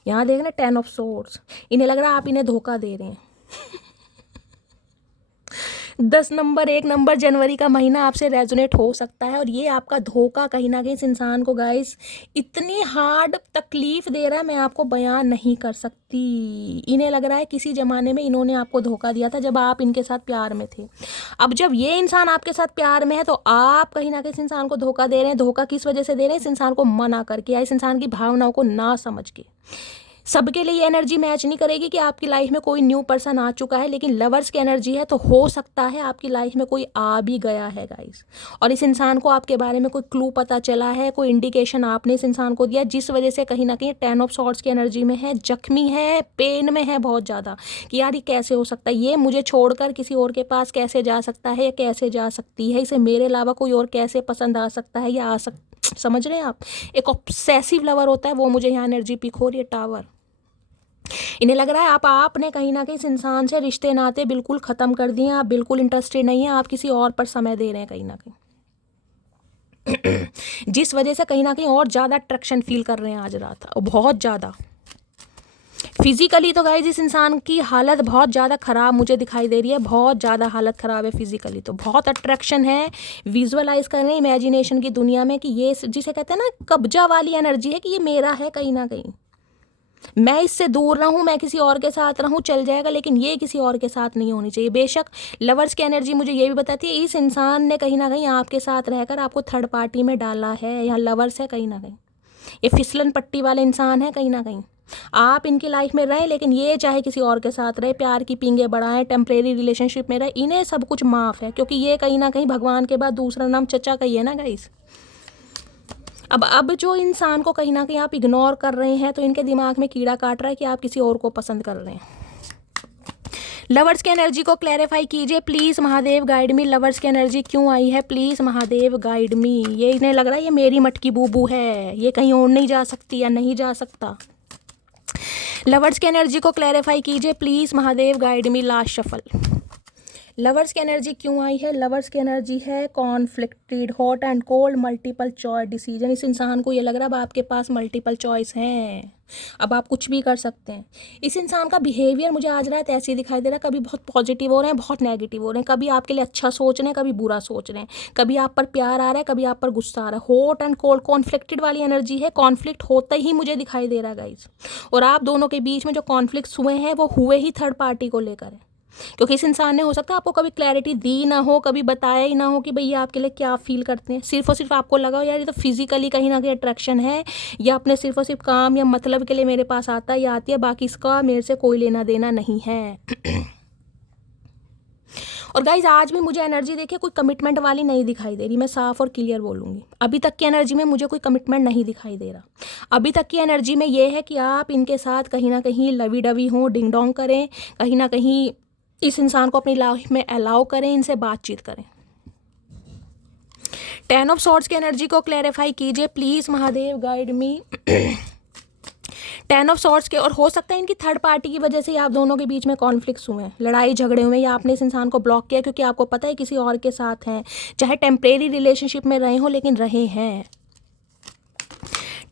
यहाँ देख रहे 10 ऑफ सोर्ड्स, इन्हें लग रहा है आप इन्हें धोखा दे रहे हैं 10 नंबर 1 नंबर जनवरी का महीना आपसे रेजोनेट हो सकता है, और ये आपका धोखा कहीं ना कहीं इस इंसान को गाइस इतनी हार्ड तकलीफ दे रहा है, मैं आपको बयान नहीं कर सकती। इन्हें लग रहा है किसी ज़माने में इन्होंने आपको धोखा दिया था जब आप इनके साथ प्यार में थे। अब जब ये इंसान आपके साथ प्यार में है तो आप कहीं ना कहीं इस इंसान को धोखा दे रहे हैं। धोखा किस वजह से दे रहे हैं, इस इंसान को मना करके या इस इंसान की भावनाओं को ना समझ के। सबके लिए ये एनर्जी मैच नहीं करेगी कि आपकी लाइफ में कोई न्यू पर्सन आ चुका है, लेकिन लवर्स की एनर्जी है तो हो सकता है आपकी लाइफ में कोई आ भी गया है गाइस, और इस इंसान को आपके बारे में कोई क्लू पता चला है, कोई इंडिकेशन आपने इस इंसान को दिया, जिस वजह से कहीं ना कहीं 10 ऑफ सॉर्ड्स की एनर्जी में है, जख्मी है, पेन में है बहुत ज़्यादा कि यार ये कैसे हो सकता है, ये मुझे छोड़कर किसी और के पास कैसे जा सकता है या कैसे जा सकती है, इसे मेरे अलावा कोई और कैसे पसंद आ सकता है या समझ रहे हैं आप। एक ऑब्सेसिव लवर होता है, वो मुझे यहाँ एनर्जी पिक हो रही है टावर। इन्हें लग रहा है आपने कहीं ना कहीं इस इंसान से रिश्ते नाते बिल्कुल ख़त्म कर दिए, आप बिल्कुल इंटरेस्टेड नहीं हैं, आप किसी और पर समय दे रहे हैं कहीं ना कहीं जिस वजह से कहीं ना कहीं और ज़्यादा अट्रैक्शन फील कर रहे हैं आज रात, और बहुत ज़्यादा। फिजिकली तो गाइस इस इंसान की हालत बहुत ज़्यादा ख़राब मुझे दिखाई दे रही है, बहुत ज़्यादा हालत ख़राब है फिजिकली, तो बहुत अट्रैक्शन है, विजुअलाइज कर रहे हैं इमेजिनेशन की दुनिया में कि ये जिसे कहते हैं ना कब्जा वाली एनर्जी है कि ये मेरा है कहीं ना कहीं, मैं इससे दूर रहूं, मैं किसी और के साथ रहूं चल जाएगा, लेकिन ये किसी और के साथ नहीं होनी चाहिए। बेशक लवर्स की एनर्जी मुझे ये भी बताती है इस इंसान ने कहीं ना कहीं आपके साथ रहकर आपको थर्ड पार्टी में डाला है, यहाँ लवर्स है कहीं ना कहीं, ये फिसलन पट्टी वाले इंसान है कहीं ना कहीं। आप इनकी लाइफ में रहें, लेकिन ये चाहे किसी और के साथ रहे, प्यार की पींगे बढ़ाएं, टेम्परेरी रिलेशनशिप में रहे, इन्हें सब कुछ माफ़ है, क्योंकि ये कहीं ना कहीं भगवान के बाद दूसरा नाम चचा का ही है ना गाइस। अब जो इंसान को कहीं ना कहीं आप इग्नोर कर रहे हैं तो इनके दिमाग में कीड़ा काट रहा है कि आप किसी और को पसंद कर रहे हैं। लवर्स की एनर्जी को क्लैरिफाई कीजिए please Mahadev guide me. Lovers की एनर्जी क्यों आई है, प्लीज़ महादेव गाइड मी। ये इन्हें लग रहा है ये मेरी मटकी बूबू है, ये कहीं और नहीं जा सकती या नहीं जा सकता। लवर्स की एनर्जी को क्लैरिफाई कीजिए please Mahadev guide me. Last shuffle. Lovers की एनर्जी क्यों आई है, लवर्स की एनर्जी है conflicted, hot and cold, multiple choice decision. इस इंसान को ये लग रहा है अब आपके पास मल्टीपल चॉइस हैं, अब आप कुछ भी कर सकते हैं। इस इंसान का बिहेवियर मुझे आज रात ऐसे ही दिखाई दे रहा है, कभी बहुत पॉजिटिव हो रहे हैं, बहुत नेगेटिव हो रहे हैं, कभी आपके लिए अच्छा सोच रहे हैं, कभी बुरा सोच रहे हैं, कभी आप पर प्यार आ रहा है, कभी आप पर गुस्सा आ रहा है। हॉट एंड कोल्ड कॉन्फ्लिक्टेड वाली एनर्जी है, कॉन्फ्लिक्ट होता ही मुझे दिखाई दे रहा है गाइज। और आप दोनों के बीच में जो कॉन्फ्लिक्ट्स हुए हैं वो हुए ही थर्ड पार्टी को लेकर है, क्योंकि इस इंसान ने हो सकता है आपको कभी क्लैरिटी दी ना हो, कभी बताया ही ना हो कि भैया आपके लिए क्या फील करते हैं। सिर्फ और सिर्फ आपको लगा हो यार ये तो फिजिकली कहीं ना कहीं अट्रैक्शन है, या अपने सिर्फ और सिर्फ काम या मतलब के लिए मेरे पास आता है या आती है, बाकी इसका मेरे से कोई लेना देना नहीं है। और गाइज आज भी मुझे एनर्जी देखिए कोई कमिटमेंट वाली नहीं दिखाई दे रही, मैं साफ और क्लियर बोलूँगी। अभी तक की एनर्जी में मुझे कोई कमिटमेंट नहीं दिखाई दे रहा। अभी तक की एनर्जी में ये है कि आप इनके साथ कहीं ना कहीं लवी डवी हों, डिंग डोंग करें, कहीं ना कहीं इस इंसान को अपनी लाइफ में अलाउ करें, इनसे बातचीत करें। 10 ऑफ सॉर्ड्स की एनर्जी को क्लैरिफाई कीजिए please Mahadev guide me. 10 of swords के, और हो सकता है इनकी थर्ड पार्टी की वजह से आप दोनों के बीच में कॉन्फ्लिक्ट्स हुए हैं, लड़ाई झगड़े हुए, या आपने इस इंसान को ब्लॉक किया क्योंकि आपको पता है किसी और के साथ हैं, चाहे टेम्परेरी रिलेशनशिप में रहे हो लेकिन रहे हैं।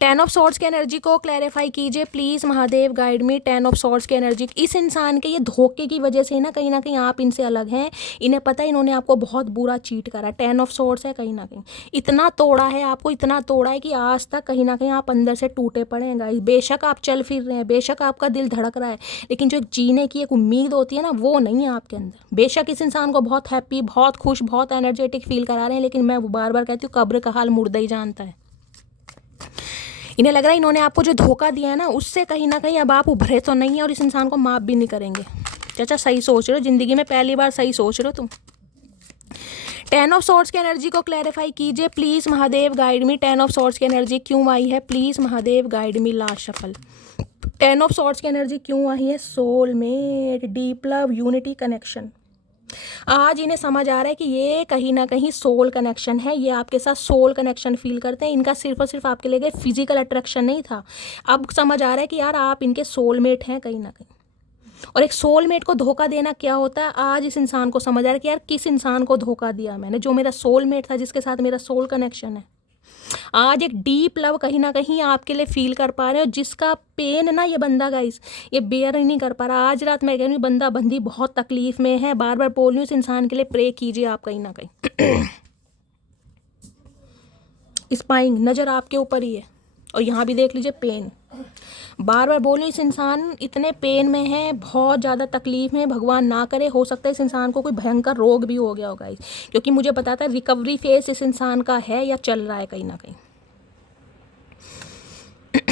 10 ऑफ सॉर्ड्स की एनर्जी को क्लैरिफाई कीजिए please Mahadev guide me. 10 of swords की एनर्जी, इस इंसान के ये धोखे की वजह से ना कहीं आप इनसे अलग हैं, इन्हें पता है इन्होंने आपको बहुत बुरा चीट करा। 10 ऑफ सॉर्ड्स है, कहीं ना कहीं इतना तोड़ा है आपको, इतना तोड़ा है कि आज तक कहीं ना कहीं आप अंदर से टूटे पड़े हैं गाइस। बेशक आप चल फिर रहे हैं, बेशक आपका दिल धड़क रहा है, लेकिन जो एक जीने की एक उम्मीद होती है ना वो नहीं है आपके अंदर। बेशक इस इंसान को बहुत हैप्पी, बहुत खुश, बहुत एनर्जेटिक फील करा रहे हैं, लेकिन मैं बार बार कहती हूँ कब्र का हाल मुर्दा ही जानता है। इन्हें लग रहा है इन्होंने आपको जो धोखा दिया है ना उससे कहीं ना कहीं अब आप उभरे तो नहीं है, और इस इंसान को माफ़ भी नहीं करेंगे। चाचा सही सोच रहे हो, ज़िंदगी में पहली बार सही सोच रहे हो तुम। 10 ऑफ सॉर्ड्स की एनर्जी को क्लैरिफाई कीजिए please Mahadev guide me. 10 of swords की एनर्जी क्यों आई है, please Mahadev guide me. Last shuffle. 10 of swords की एनर्जी क्यों आई है, soulmate, deep love, unity, connection. आज इन्हें समझ आ रहा है कि ये कहीं ना कहीं सोल कनेक्शन है, ये आपके साथ सोल कनेक्शन फील करते हैं। इनका सिर्फ और सिर्फ आपके लिए फिजिकल अट्रैक्शन नहीं था, अब समझ आ रहा है कि यार आप इनके सोलमेट हैं कहीं ना कहीं। और एक सोलमेट को धोखा देना क्या होता है, आज इस इंसान को समझ आ रहा है कि यार किस इंसान को धोखा दिया मैंने, जो मेरा सोलमेट था, जिसके साथ मेरा सोल कनेक्शन है। आज एक डीप लव कहीं ना कहीं आपके लिए फील कर पा रहे हो, जिसका पेन ना ये बंदा गाइस ये बेयर ही नहीं कर पा रहा। आज रात मैं कह रही हूँ बंदा बंदी बहुत तकलीफ में है, बार बार बोल रही हूँ इस इंसान के लिए प्रे कीजिए आप कहीं ना कहीं। स्पाइंग नज़र आपके ऊपर ही है, और यहाँ भी देख लीजिए पेन, बार बार बोल रही हूँ इस इंसान इतने पेन में है, बहुत ज़्यादा तकलीफ में, भगवान ना करे हो सकता है इस इंसान को कोई भयंकर रोग भी हो गया होगा, क्योंकि मुझे बताता है रिकवरी फेज इस इंसान का है या चल रहा है कहीं ना कहीं।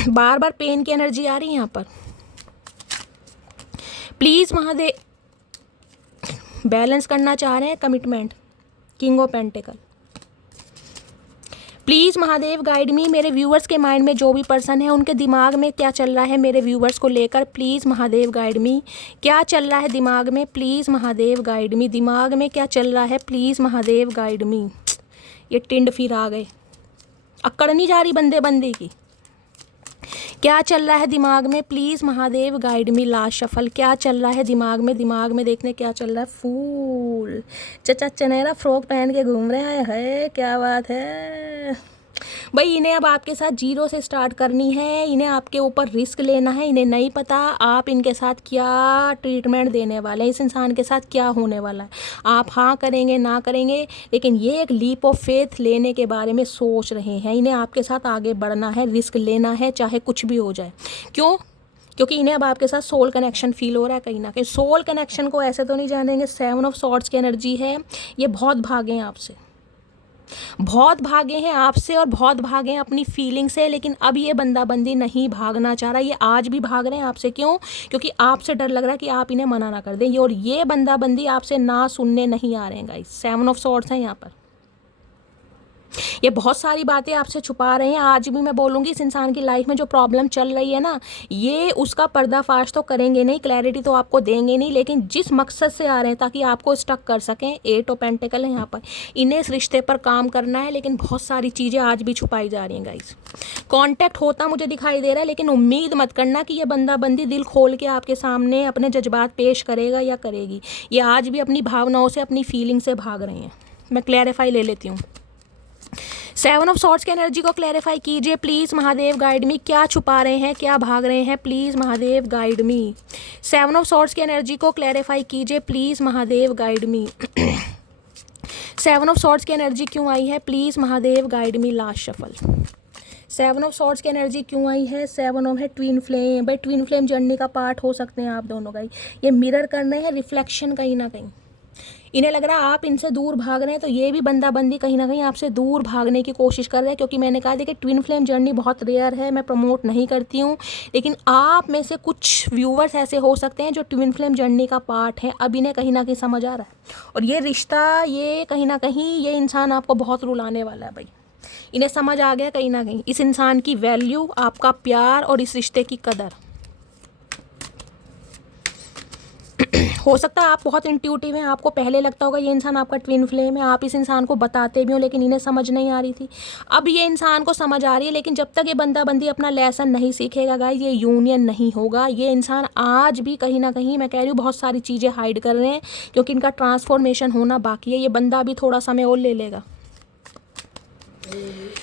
बार बार पेन की एनर्जी आ रही है यहाँ पर। प्लीज़ महादेव, बैलेंस करना चाह रहे हैं commitment, king of pentacle. Please Mahadev guide मी। मेरे व्यूअर्स के माइंड में जो भी पर्सन है उनके दिमाग में क्या चल रहा है मेरे व्यूअर्स को लेकर, प्लीज़ महादेव गाइड मी। क्या चल रहा है दिमाग में, प्लीज़ महादेव गाइड मी। दिमाग में क्या चल रहा है, प्लीज़ महादेव गाइड मी। ये टिंड फिर आ गए, अक्कड़ नहीं जा रही बंदे बंदे की। क्या चल रहा है दिमाग में, please Mahadev guide me. Last shuffle. क्या चल रहा है दिमाग में देखने क्या चल रहा है। फूल, चचा चनेरा फ्रॉक पहन के घूम रहे हैं, क्या बात है भाई। इन्हें अब आपके साथ जीरो से स्टार्ट करनी है, इन्हें आपके ऊपर रिस्क लेना है। इन्हें नहीं पता आप इनके साथ क्या ट्रीटमेंट देने वाले हैं, इस इंसान के साथ क्या होने वाला है। आप हाँ करेंगे ना करेंगे, लेकिन ये एक लीप ऑफ फेथ लेने के बारे में सोच रहे हैं। इन्हें आपके साथ आगे बढ़ना है, रिस्क लेना है, चाहे कुछ भी हो जाए। क्यों? क्योंकि इन्हें अब आपके साथ सोल कनेक्शन फील हो रहा है कहीं ना कहीं। सोल कनेक्शन को ऐसे तो नहीं जानेंगे। 7 ऑफ सॉर्ड्स की एनर्जी है, ये बहुत भागे हैं आपसे, बहुत भागे हैं आपसे, और बहुत भागे हैं अपनी फीलिंग से। लेकिन अब ये बंदा बंदी नहीं भागना चाह रहा, ये आज भी भाग रहे हैं आपसे। क्यों? क्योंकि आपसे डर लग रहा है कि आप इन्हें मना ना कर दें, और ये बंदा बंदी आपसे ना सुनने नहीं आ रहे हैं गाइस। 7 ऑफ सॉर्ड्स हैं यहाँ पर। ये बहुत सारी बातें आपसे छुपा रहे हैं। आज भी मैं बोलूँगी, इस इंसान की लाइफ में जो प्रॉब्लम चल रही है ना, ये उसका पर्दाफाश तो करेंगे नहीं, क्लैरिटी तो आपको देंगे नहीं, लेकिन जिस मकसद से आ रहे हैं ताकि आपको स्टक कर सकें, 8 ऑफ पेंटिकल है यहाँ पर, इन्हें इस रिश्ते पर काम करना है, लेकिन बहुत सारी चीज़ें आज भी छुपाई जा रही हैं गाइस। कॉन्टैक्ट होता मुझे दिखाई दे रहा है, लेकिन उम्मीद मत करना कि ये बंदा बंदी दिल खोल के आपके सामने अपने जज्बात पेश करेगा या करेगी। ये आज भी अपनी भावनाओं से, अपनी फीलिंग से भाग रहे हैं। मैं क्लैरिफाई ले लेती हूँ। 7 ऑफ सॉर्ड्स की एनर्जी को क्लैरिफाई कीजिए प्लीज़ महादेव, गाइड मी। क्या छुपा रहे हैं, क्या भाग रहे हैं, please Mahadev guide me. 7 of swords की एनर्जी को क्लैरिफाई कीजिए please Mahadev, guide me. 7 of swords की एनर्जी क्यों आई है, please Mahadev guide me. Last shuffle. 7 of swords की एनर्जी क्यों आई है, 7 ऑफ है ट्विन फ्लेम। भाई ट्विन फ्लेम जर्नी का पार्ट हो सकते हैं आप दोनों का ही। ये मिरर कर रहे हैं, रिफ्लेक्शन कहीं ना कहीं। इन्हें लग रहा है आप इनसे दूर भाग रहे हैं, तो ये भी बंदा बंदी कहीं ना कहीं आपसे दूर भागने की कोशिश कर रहे हैं। क्योंकि मैंने कहा देखिए, ट्विन फ्लेम जर्नी बहुत रेयर है, मैं प्रमोट नहीं करती हूँ, लेकिन आप में से कुछ व्यूवर्स ऐसे हो सकते हैं जो ट्विन फ्लेम जर्नी का पार्ट है। अब इन्हें कहीं ना कहीं समझ आ रहा है, और ये रिश्ता, ये कहीं ना कहीं ये इंसान आपको बहुत रुलाने वाला है भाई। इन्हें समझ आ गया कहीं ना कहीं इस इंसान की वैल्यू, आपका प्यार और इस रिश्ते की कदर। हो सकता है आप बहुत इंट्यूटिव हैं, आपको पहले लगता होगा ये इंसान आपका ट्विन फ्लेम है, आप इस इंसान को बताते भी हो, लेकिन इन्हें समझ नहीं आ रही थी। अब ये इंसान को समझ आ रही है, लेकिन जब तक ये बंदा बंदी अपना लेसन नहीं सीखेगा गाइस, ये यूनियन नहीं होगा। ये इंसान आज भी कहीं ना कहीं, मैं कह रही हूँ, बहुत सारी चीज़ें हाइड कर रहे हैं, क्योंकि इनका ट्रांसफॉर्मेशन होना बाकी है। ये बंदा भी थोड़ा समय और ले लेगा।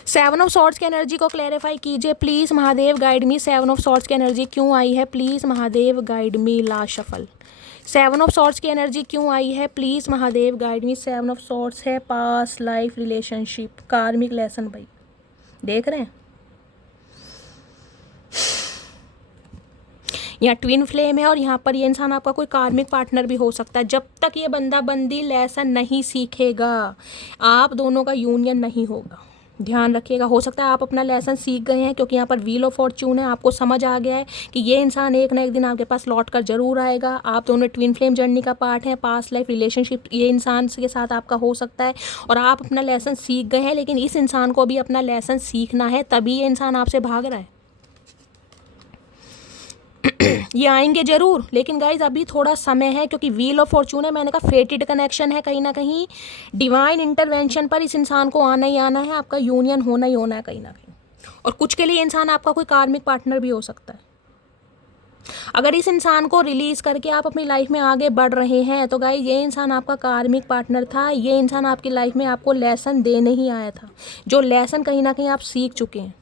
7 ऑफ सॉर्ड्स की एनर्जी को क्लैरिफाई कीजिए please Mahadev, guide me. 7 of swords की एनर्जी क्यों आई है, please Mahadev guide me. Last shuffle. 7 of swords की एनर्जी क्यों आई है, please Mahadev guide me. 7 of swords है पास्ट लाइफ रिलेशनशिप, कार्मिक लेसन। भाई देख रहे हैं, यहाँ ट्विन फ्लेम है, और यहाँ पर ये इंसान आपका कोई कार्मिक पार्टनर भी हो सकता है। जब तक ये बंदा बंदी लेसन नहीं सीखेगा, आप दोनों का यूनियन नहीं होगा। ध्यान रखिएगा। हो सकता है आप अपना लेसन सीख गए हैं, क्योंकि यहाँ पर व्हील ऑफ फॉर्च्यून है, आपको समझ आ गया है कि ये इंसान एक ना एक दिन आपके पास लौट कर जरूर आएगा। आप दोनों ट्विन फ्लेम जर्नी का पार्ट है, पास्ट लाइफ रिलेशनशिप ये इंसान के साथ आपका हो सकता है, और आप अपना लेसन सीख गए हैं, लेकिन इस इंसान को भी अपना लेसन सीखना है, तभी ये इंसान आपसे भाग रहा है। ये आएंगे जरूर, लेकिन गाइज अभी थोड़ा समय है, क्योंकि व्हील ऑफ फॉर्च्यून है, मैंने कहा फेटेड कनेक्शन है, कहीं ना कहीं डिवाइन इंटरवेंशन पर इस इंसान को आना ही आना है, आपका यूनियन होना ही होना है कहीं ना कहीं। और कुछ के लिए इंसान आपका कोई कार्मिक पार्टनर भी हो सकता है। अगर इस इंसान को रिलीज करके आप अपनी लाइफ में आगे बढ़ रहे हैं, तो गाइज ये इंसान आपका कार्मिक पार्टनर था। ये इंसान आपकी लाइफ में आपको लेसन देने ही आया था, जो लेसन कहीं ना कहीं आप सीख चुके हैं।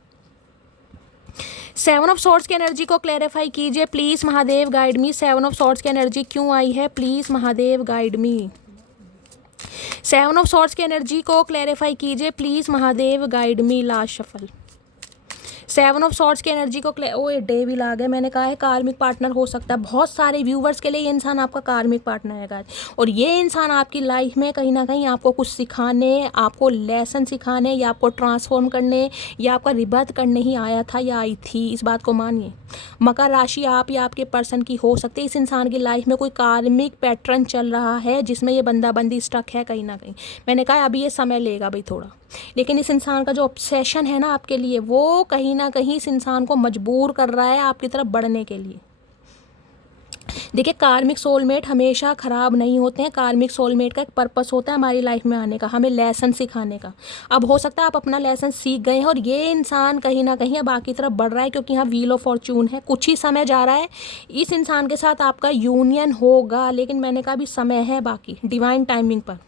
7 ऑफ सॉर्ड्स की एनर्जी को क्लैरिफाई कीजिए please Mahadev, guide me. 7 of swords की एनर्जी क्यों आई है, please Mahadev guide me. 7 of swords की एनर्जी को क्लैरिफाई कीजिए please Mahadev, guide me. Last shuffle. 7 of swords की एनर्जी को ओए डेविल आ गए। मैंने कहा है कार्मिक पार्टनर हो सकता है। बहुत सारे व्यूवर्स के लिए ये इंसान आपका कार्मिक पार्टनर है गाइस, और ये इंसान आपकी लाइफ में कहीं ना कहीं आपको कुछ सिखाने, आपको लेसन सिखाने, या आपको ट्रांसफॉर्म करने, या आपका रिबर्थ करने ही आया था या आई थी। इस बात को मानिए। मकर राशि आप या आपके पर्सन की हो सकती है। इस इंसान की लाइफ में कोई कार्मिक पैटर्न चल रहा है, जिसमें ये बंदा बंदी स्टक है कहीं ना कहीं। मैंने कहा अभी ये समय लेगा भाई थोड़ा, लेकिन इस इंसान का जो ऑब्सेशन है ना आपके लिए, वो कहीं ना कहीं इस इंसान को मजबूर कर रहा है आपकी तरफ बढ़ने के लिए। देखिए, कार्मिक सोलमेट हमेशा ख़राब नहीं होते हैं। कार्मिक सोलमेट का एक पर्पस होता है हमारी लाइफ में आने का, हमें लेसन सिखाने का। अब हो सकता है आप अपना लेसन सीख गए हैं, और ये इंसान कहीं ना कहीं अब आगे की तरफ बढ़ रहा है, क्योंकि यहाँ व्हील ऑफ फॉर्च्यून है। कुछ ही समय जा रहा है, इस इंसान के साथ आपका यूनियन होगा, लेकिन मैंने कहा अभी समय है बाकी, डिवाइन टाइमिंग पर।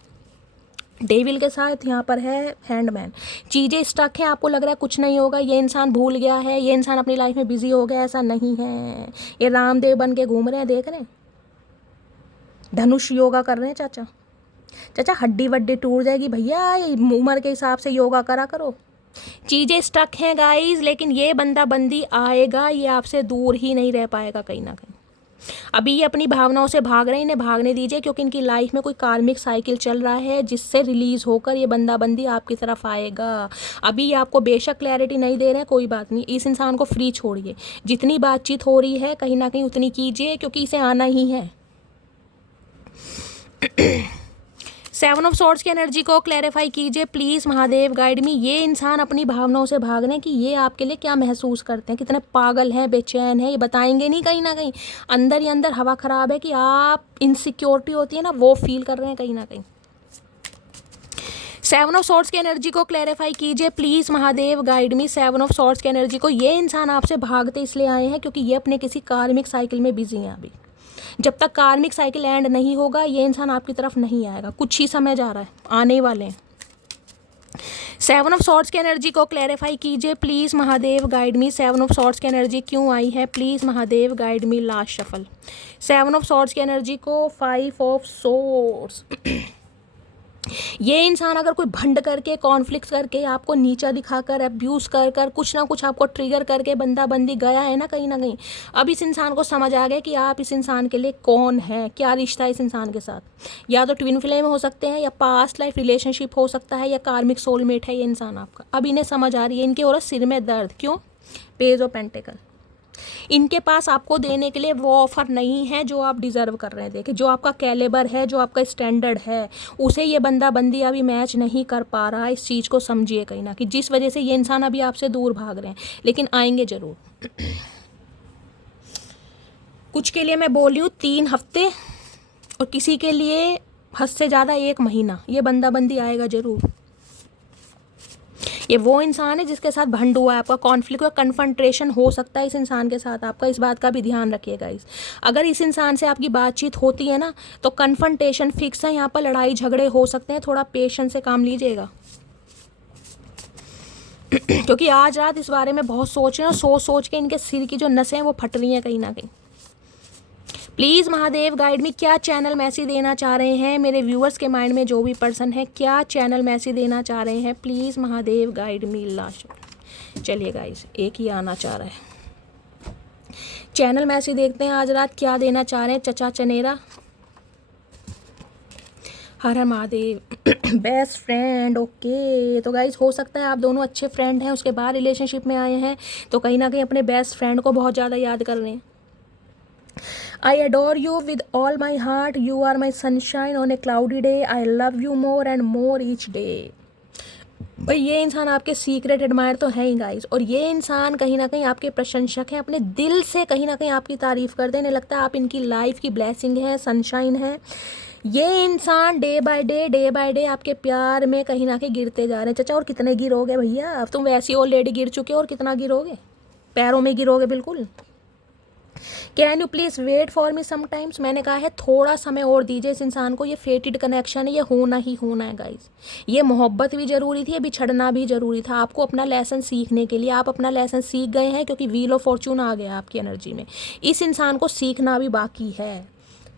डेविल के साथ यहाँ पर है हैंडमैन। चीज़ें स्टक हैं, आपको लग रहा है कुछ नहीं होगा, ये इंसान भूल गया है, ये इंसान अपनी लाइफ में बिजी हो गया। ऐसा नहीं है, ये रामदेव बन के घूम रहे हैं, देख रहे हैं, धनुष योगा कर रहे हैं। चाचा चाचा हड्डी वड्डी टूट जाएगी भैया, उम्र के हिसाब से योगा करा करो। चीज़ें स्टक हैं गाइज, लेकिन ये बंदा बंदी आएगा, ये आपसे दूर ही नहीं रह पाएगा कहीं ना कहीं। अभी ये अपनी भावनाओं से भाग रहे हैं, इन्हें भागने दीजिए, क्योंकि इनकी लाइफ में कोई कार्मिक साइकिल चल रहा है, जिससे रिलीज होकर ये बंदा बंदी आपकी तरफ आएगा। अभी ये आपको बेशक क्लैरिटी नहीं दे रहे हैं, कोई बात नहीं, इस इंसान को फ्री छोड़िए। जितनी बातचीत हो रही है कहीं ना कहीं उतनी कीजिए, क्योंकि इसे आना ही है। सेवन ऑफ सॉर्ड्स की एनर्जी को क्लैरिफाई कीजिए प्लीज़ महादेव, गाइड मी। ये इंसान अपनी भावनाओं से भाग रहे हैं कि ये आपके लिए क्या महसूस करते हैं, कितने पागल हैं, बेचैन हैं, ये बताएंगे नहीं, कहीं ना कहीं अंदर ही अंदर हवा ख़राब है कि आप इनसिक्योरिटी होती है ना वो फील कर रहे हैं कहीं ना कहीं। सेवन ऑफ सॉर्ड्स की एनर्जी को क्लैरिफाई कीजिए please Mahadev, guide me. Seven of swords की एनर्जी को, ये इंसान आपसे भागते इसलिए आए हैं क्योंकि ये अपने किसी कार्मिक साइकिल में बिजी हैं अभी। जब तक कार्मिक साइकिल एंड नहीं होगा ये इंसान आपकी तरफ नहीं आएगा, कुछ ही समय जा रहा है, आने वाले हैं। सेवन ऑफ सॉर्ड्स की एनर्जी को क्लैरिफाई कीजिए please Mahadev, guide me. Seven of swords की एनर्जी क्यों आई है please Mahadev, guide me. Last shuffle. Seven of swords की एनर्जी को फाइव ऑफ सोर्ड्स। ये इंसान अगर कोई भंड करके, कॉन्फ्लिक्ट करके, आपको नीचा दिखाकर, अब्यूज़ कर कर, कुछ ना कुछ आपको ट्रिगर करके बंदा बंदी गया है ना कहीं ना कहीं, अब इस इंसान को समझ आ गया कि आप इस इंसान के लिए कौन है, क्या रिश्ता है इस इंसान के साथ। या तो ट्विन फ्लेम हो सकते हैं, या पास्ट लाइफ रिलेशनशिप हो सकता है, या कार्मिक सोलमेट है ये इंसान आपका। अब इन्हें समझ आ रही है, इनके हो रहा सिर में दर्द, क्यों? Page of pentacle. इनके पास आपको देने के लिए वो ऑफ़र नहीं है जो आप डिज़र्व कर रहे हैं। देखिए, जो आपका कैलिबर है, जो आपका स्टैंडर्ड है, उसे ये बंदा बंदी अभी मैच नहीं कर पा रहा। इस चीज़ को समझिए कहीं ना, कि जिस वजह से ये इंसान अभी आपसे दूर भाग रहे हैं, लेकिन आएंगे ज़रूर। कुछ के लिए मैं बोल रही हूँ 3 हफ्ते, और किसी के लिए हद से ज़्यादा 1 महीना, ये बंदा बंदी आएगा ज़रूर। ये वो इंसान है जिसके साथ भंड हुआ है आपका, कॉन्फ्लिक्ट और कन्फ्रंटेशन हो सकता है इस इंसान के साथ आपका। इस बात का भी ध्यान रखिएगा। अगर इस इंसान से आपकी बातचीत होती है ना, तो कन्फ्रंटेशन फिक्स है, यहाँ पर लड़ाई झगड़े हो सकते हैं, थोड़ा पेशेंस से काम लीजिएगा। क्योंकि आज रात इस बारे में बहुत सोच रहे हैं, और सोच के इनके सिर की जो नसें हैं वो फट रही हैं कहीं ना कहीं। प्लीज़ महादेव, गाइड मी। क्या चैनल मैसेज देना चाह रहे हैं मेरे व्यूअर्स के माइंड में, जो भी पर्सन है, क्या चैनल मैसेज देना चाह रहे हैं please Mahadev, guide me. Last. चलिए गाइस, एक ही आना चाह रहा है। चैनल मैसेज देखते हैं आज रात क्या देना चाह रहे हैं चचा चनेरा। हर हर महादेव। Best friend, okay. तो गाइस, हो सकता है आप दोनों अच्छे फ्रेंड हैं, उसके बाद रिलेशनशिप में आए हैं, तो कहीं ना कहीं अपने बेस्ट फ्रेंड को बहुत ज़्यादा याद कर रहे हैं। I adore you with all my heart. You are my sunshine on a cloudy day. I love you more and more each day. भाई, ये इंसान आपके सीक्रेट एडमायर तो है ही गाइस, और ये इंसान कहीं ना कहीं आपके प्रशंसक हैं, अपने दिल से कहीं ना कहीं आपकी तारीफ़ करते हैं। इन्हें लगता है आप इनकी लाइफ की ब्लेसिंग है, सनशाइन है। ये इंसान डे बाय डे आपके प्यार में कहीं ना कहीं गिरते जा रहे हैं। चाचा, और कितने गिरोगे भैया? अब तुम वैसे ही ऑलरेडी गिर चुके हो, और कितना गिरोगे? पैरों में गिरोगे बिल्कुल। Can you please wait for me sometimes. मैंने कहा है थोड़ा समय और दीजिए इस इंसान को। ये फेटेड कनेक्शन है, ये होना ही होना है गाइज। ये मोहब्बत भी ज़रूरी थी, बिछड़ना भी ज़रूरी था आपको अपना लेसन सीखने के लिए। आप अपना लेसन सीख गए हैं, क्योंकि व्हील ऑफ फॉर्चून आ गया आपकी एनर्जी में। इस इंसान को सीखना भी बाकी है।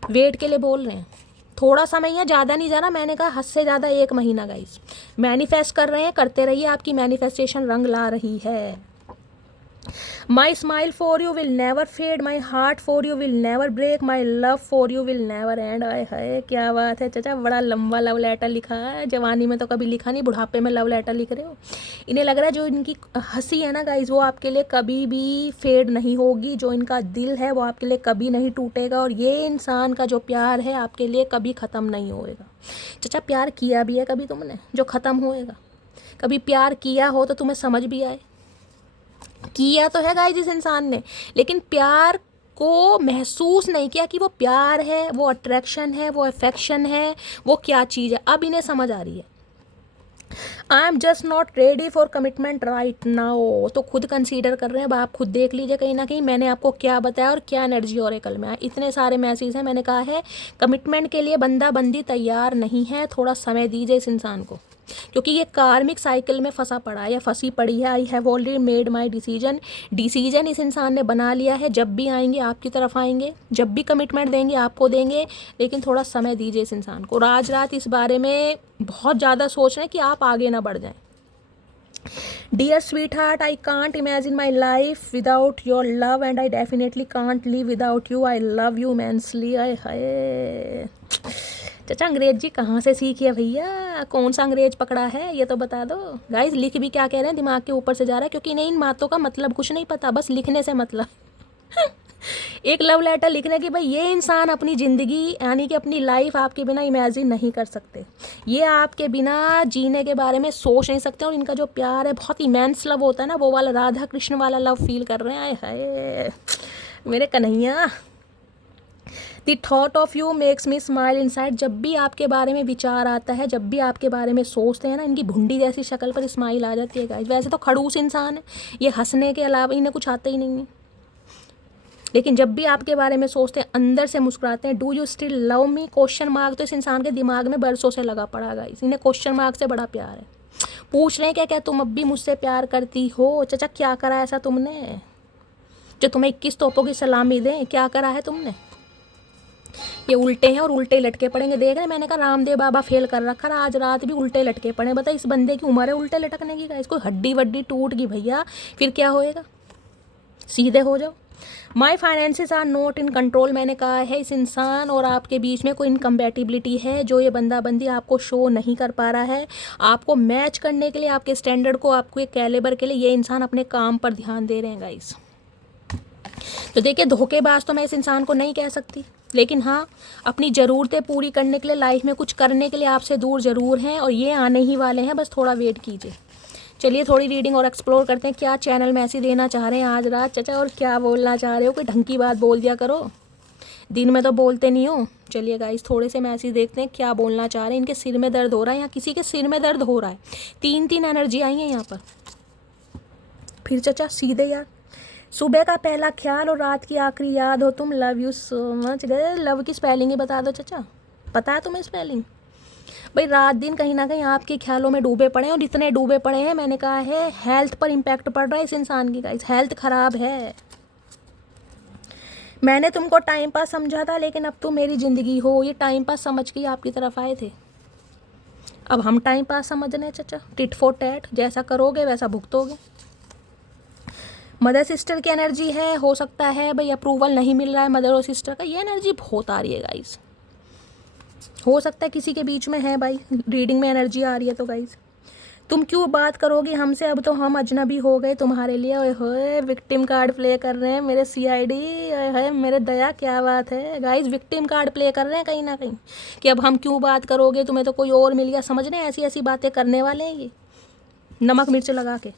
वेट के लिए बोल रहे हैं, थोड़ा समय है, ज़्यादा नहीं जाना। मैंने कहा हद से ज़्यादा 1 महीना गाइज। मैनिफेस्ट कर रहे हैं, करते रहिए, आपकी मैनिफेस्टेशन रंग ला रही है। My smile for you will never fade, my heart for you will never break, my love for you will never end। आए हाय, क्या बात है चाचा, बड़ा लंबा लव लेटर लिखा है। जवानी में तो कभी लिखा नहीं, बुढ़ापे में लव लेटर लिख रहे हो। इन्हें लग रहा है जो इनकी हंसी है ना गाइज, वो आपके लिए कभी भी फेड नहीं होगी। जो इनका दिल है वो आपके लिए कभी नहीं टूटेगा, और ये इंसान का जो प्यार है आपके लिए कभी ख़त्म नहीं होएगा। चाचा, प्यार किया भी है कभी तुमने जो ख़त्म होएगा? कभी प्यार किया हो तो तुम्हें समझ भी आए। किया तो है गाइस इस इंसान ने, लेकिन प्यार को महसूस नहीं किया कि वो प्यार है, वो अट्रैक्शन है, वो अफेक्शन है, वो क्या चीज़ है। अब इन्हें समझ आ रही है। I am just not ready for commitment right now. तो खुद कंसीडर कर रहे हैं। अब आप खुद देख लीजिए कहीं ना कहीं मैंने आपको क्या बताया और क्या एनर्जी ऑरेकल में आया। इतने सारे मैसेज हैं। मैंने कहा है कमिटमेंट के लिए बंदा बंदी तैयार नहीं है, थोड़ा समय दीजिए इस इंसान को, क्योंकि ये कार्मिक साइकिल में फंसा पड़ा है या फंसी पड़ी है। I have already made my decision इस इंसान ने बना लिया है। जब भी आएंगे आपकी तरफ आएंगे, जब भी कमिटमेंट देंगे आपको देंगे, लेकिन थोड़ा समय दीजिए इस इंसान को। आज रात इस बारे में बहुत ज़्यादा सोच रहे हैं कि आप आगे ना बढ़ जाएं। Dear sweetheart, I can't imagine my life without your love and I definitely can't live without you. I love you immensely. आए हाय चाचा, अंग्रेजी कहाँ से सीखी है भैया? कौन सा अंग्रेज पकड़ा है ये तो बता दो। गाइस, लिख भी क्या कह रहे हैं, दिमाग के ऊपर से जा रहा है, क्योंकि इन्हें इन बातों का मतलब कुछ नहीं पता, बस लिखने से मतलब। एक लव लेटर लिखने की भाई ये इंसान अपनी ज़िंदगी यानी कि अपनी लाइफ आपके बिना इमेजिन नहीं कर सकते, ये आपके बिना जीने के बारे में सोच नहीं सकते, और इनका जो प्यार है बहुत इमेंस लव होता है ना, वो वाला राधा कृष्ण वाला लव फील कर रहे हैं। आए हाय मेरे Kanhaiya. The thought of you makes me smile inside. जब भी आपके बारे में विचार आता है, जब भी आपके बारे में सोचते हैं ना, इनकी भुंडी जैसी शक्ल पर स्माइल आ जाती है गाइस। वैसे तो खड़ूस इंसान है, ये हंसने के अलावा इन्हें कुछ आता ही नहीं है, लेकिन जब भी आपके बारे में सोचते हैं अंदर से मुस्कुराते हैं। Do you still love me, question mark तो इस इंसान के दिमाग में बरसों से लगा पड़ा गाइस। इन्हें क्वेश्चन मार्क से बड़ा प्यार है। पूछ रहे हैं क्या क्या तुम अब भी मुझसे प्यार करती हो? चाचा क्या करा ऐसा तुमने जो तुम्हें 21 तोपों की सलामी दें? क्या करा है तुमने? ये उल्टे हैं और उल्टे लटके पड़ेंगे। देख रहे हैं, मैंने कहा रामदेव बाबा फेल कर रखा, आज रात भी उल्टे लटके पड़े। बता इस बंदे की उम्र है उल्टे लटकने की गाइस। कोई हड्डी वड्डी टूट गई भैया फिर क्या होएगा? सीधे हो जाओ। My finances are not in control. मैंने कहा है इस इंसान और आपके बीच में कोई इनकम्पैटिबिलिटी है जो ये बंदा बंदी आपको शो नहीं कर पा रहा है। आपको मैच करने के लिए, आपके स्टैंडर्ड को, आपके कैलिबर के लिए ये इंसान अपने काम पर ध्यान दे रहे हैं गाइस। तो देखिए, धोखेबाज तो मैं इस इंसान को नहीं कह सकती, लेकिन हाँ अपनी ज़रूरतें पूरी करने के लिए, लाइफ में कुछ करने के लिए आपसे दूर ज़रूर हैं, और ये आने ही वाले हैं, बस थोड़ा वेट कीजिए। चलिए थोड़ी रीडिंग और एक्सप्लोर करते हैं। क्या चैनल मैसेज देना चाह रहे हैं आज रात चाचा, और क्या बोलना चाह रहे हो? कोई ढंग की बात बोल दिया करो, दिन में तो बोलते नहीं हो। चलिए गाइस थोड़े से मैसेज देखते हैं क्या बोलना चाह रहे हैं। इनके सिर में दर्द हो रहा है, या किसी के सिर में दर्द हो रहा है। 3 एनर्जी आई हैं यहाँ पर। फिर चाचा सीधे यार, सुबह का पहला ख्याल और रात की आखिरी याद हो तुम, लव यू सो मच। गए लव की स्पेलिंग ही बता दो चाचा, पता है तुम्हें स्पेलिंग? भाई रात दिन कहीं ना कहीं आपके ख्यालों में डूबे पड़े हैं, और इतने डूबे पड़े हैं, मैंने कहा है हेल्थ पर इम्पैक्ट पड़ रहा है इस इंसान की गाइस। हेल्थ ख़राब है। मैंने तुमको टाइम पास समझा था, लेकिन अब तुम मेरी ज़िंदगी हो। ये टाइम पास समझ के आपकी तरफ आए थे, अब हम टाइम पास समझ रहे हैं चाचा। टिट फॉर टैट, जैसा करोगे वैसा भुगतोगे। मदर सिस्टर की एनर्जी है, हो सकता है भाई अप्रूवल नहीं मिल रहा है मदर और सिस्टर का, ये एनर्जी बहुत आ रही है गाइस। हो सकता है किसी के बीच में है भाई, रीडिंग में एनर्जी आ रही है। तो गाइस तुम क्यों बात करोगी हमसे, अब तो हम अजनबी हो गए तुम्हारे लिए। ओए होए विक्टिम कार्ड प्ले कर रहे हैं मेरे CID। ओए होए मेरे दया, क्या बात है गाइस, विक्टिम कार्ड प्ले कर रहे हैं कहीं ना कहीं कि अब हम क्यों बात करोगे, तुम्हें तो कोई और मिल गया। समझ रहे हैं ऐसी ऐसी बातें करने वाले हैं ये, नमक मिर्च लगा के।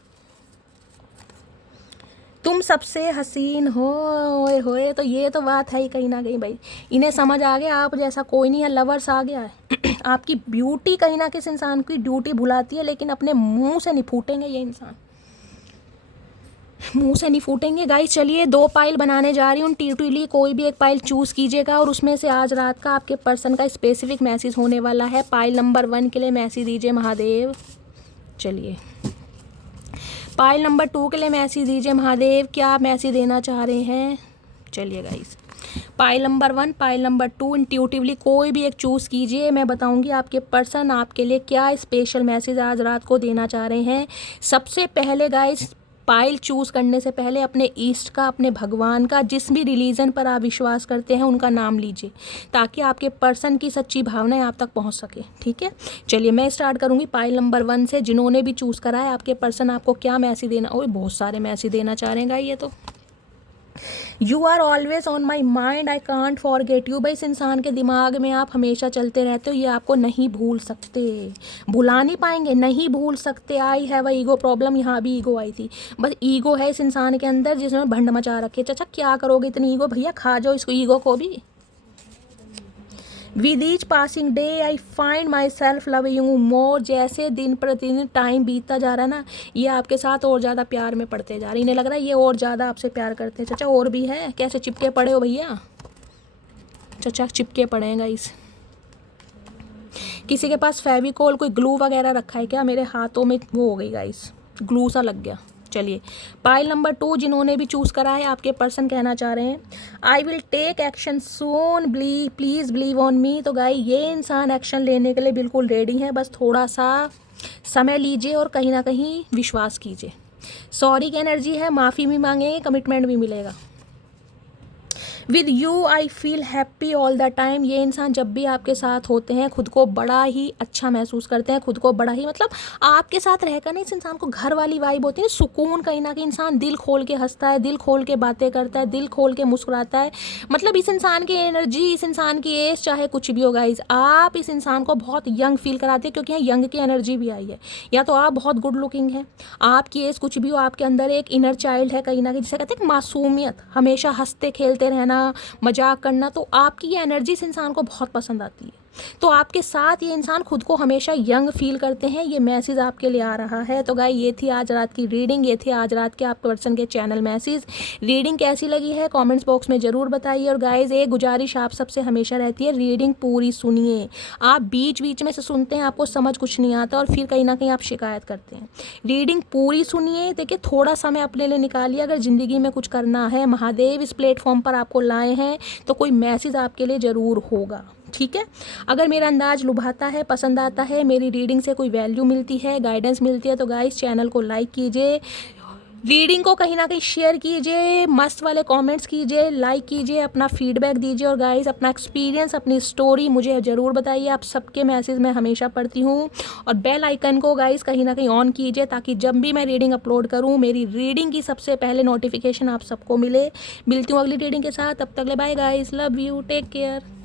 तुम सबसे हसीन हो, ओए होए, तो ये तो बात है ही कहीं ना कहीं भाई। इन्हें समझ आ गया आप जैसा कोई नहीं है, लवर्स आ गया है। आपकी ब्यूटी कहीं ना किस इंसान की ड्यूटी भुलाती है, लेकिन अपने मुंह से नहीं फूटेंगे ये इंसान, मुंह से नहीं फूटेंगे गाइस। चलिए 2 पाइल बनाने जा रही हूँ टीटुली, कोई भी एक पाइल चूज़ कीजिएगा, और उसमें से आज रात का आपके पर्सन का स्पेसिफिक मैसेज होने वाला है। पाइल नंबर 1 के लिए मैसेज दीजिए महादेव। चलिए पाइल नंबर 2 के लिए मैसेज दीजिए महादेव, क्या मैसेज देना चाह रहे हैं? चलिए guys pile number 1, pile number 2, intuitively कोई भी एक चूज़ कीजिए। मैं बताऊंगी आपके पर्सन आपके लिए क्या स्पेशल मैसेज आज रात को देना चाह रहे हैं। सबसे पहले गाइस पाइल चूज़ करने से पहले अपने ईस्ट का, अपने भगवान का, जिस भी रिलीजन पर आप विश्वास करते हैं उनका नाम लीजिए, ताकि आपके पर्सन की सच्ची भावनाएं आप तक पहुंच सके। ठीक है, चलिए मैं स्टार्ट करूंगी पाइल नंबर 1 से। जिन्होंने भी चूज़ करा है आपके पर्सन आपको क्या मैसेज देना, और बहुत सारे मैसेज देना चाह रहे हैं ये तो। You are always on my mind, I can't forget you. भाई इस इंसान के दिमाग में आप हमेशा चलते रहते हो, ये आपको नहीं भूल सकते, भुला नहीं पाएंगे, नहीं भूल सकते। I have a ego problem, यहाँ भी ईगो आई थी, बस ईगो है इस इंसान के अंदर जिसने भंड मचा रखे। चाचा क्या करोगे इतनी ईगो, भैया खा जाओ इसको ईगो को भी। With each passing day I find my self loving you more. जैसे दिन प्रतिदिन टाइम बीतता जा रहा है ना, ये आपके साथ और ज़्यादा प्यार में पड़ते जा रहे हैं। इन्हें लग रहा है ये और ज़्यादा आपसे प्यार करते हैं। चाचा और भी है, कैसे चिपके पड़े हो भैया? चाचा चिपके पड़े हैं गाइस। किसी के पास फेविकोल, कोई ग्लू वगैरह रखा है क्या? मेरे हाथों में वो हो गई गाइस, ग्लू सा लग गया। चलिए पाइल नंबर 2 जिन्होंने भी चूज़ करा है आपके पर्सन कहना चाह रहे हैं, I will take action soon, please believe on me. तो गाई ये इंसान एक्शन लेने के लिए बिल्कुल रेडी है, बस थोड़ा सा समय लीजिए और कहीं ना कहीं विश्वास कीजिए। सॉरी की एनर्जी है, माफ़ी भी मांगेंगे, कमिटमेंट भी मिलेगा। With you I feel happy all the time. ये इंसान जब भी आपके साथ होते हैं खुद को बड़ा ही अच्छा महसूस करते हैं, खुद को बड़ा ही मतलब आपके साथ रहकर ना इस इंसान को घर वाली वाइब होती है, सुकून, कहीं ना कहीं इंसान दिल खोल के हंसता है, दिल खोल के बातें करता है, दिल खोल के मुस्कुराता है। मतलब इस इंसान की एनर्जी, इस इंसान की एज चाहे कुछ भी हो गाइज, आप इस इंसान को बहुत यंग फील कराते हैं क्योंकि यहाँ यंग की एनर्जी भी आई है। या तो आप बहुत गुड लुकिंग है, आपकी एज कुछ भी हो, आपके अंदर एक इनर चाइल्ड है कहीं ना कहीं, जिसे कहते हैं मासूमियत, हमेशा हंसते खेलते रहना, मजाक करना, तो आपकी ये एनर्जी इस इंसान को बहुत पसंद आती है। तो आपके साथ ये इंसान खुद को हमेशा यंग फील करते हैं। ये मैसेज आपके लिए आ रहा है। तो गाइस ये थी आज रात की रीडिंग, ये थे आज रात के आप पर्सन के चैनल मैसेज। रीडिंग कैसी लगी है कमेंट्स बॉक्स में ज़रूर बताइए। और गाइस एक गुजारिश आप सबसे हमेशा रहती है, रीडिंग पूरी सुनिए। आप बीच बीच में से सुनते हैं, आपको समझ कुछ नहीं आता और फिर कहीं ना कहीं आप शिकायत करते हैं। रीडिंग पूरी सुनिए। देखिए थोड़ा समय अपने लिए निकालिए। अगर ज़िंदगी में कुछ करना है, महादेव इस प्लेटफॉर्म पर आपको लाए हैं तो कोई मैसेज आपके लिए ज़रूर होगा, ठीक है। अगर मेरा अंदाज लुभाता है, पसंद आता है, मेरी रीडिंग से कोई वैल्यू मिलती है, गाइडेंस मिलती है, तो गाइस चैनल को लाइक कीजिए, रीडिंग को कहीं ना कहीं शेयर कीजिए, मस्त वाले कमेंट्स कीजिए, लाइक कीजिए, अपना फीडबैक दीजिए और गाइस अपना एक्सपीरियंस, अपनी स्टोरी मुझे ज़रूर बताइए। आप सबके मैसेज मैं हमेशा पढ़ती हूँ। और बेल आइकन को गाइस कहीं ना कहीं ऑन कीजिए ताकि जब भी मैं रीडिंग अपलोड करूँ मेरी रीडिंग की सबसे पहले नोटिफिकेशन आप सबको मिले। मिलती हूँ अगली रीडिंग के साथ, तब तक ले bye guys, love you, take care.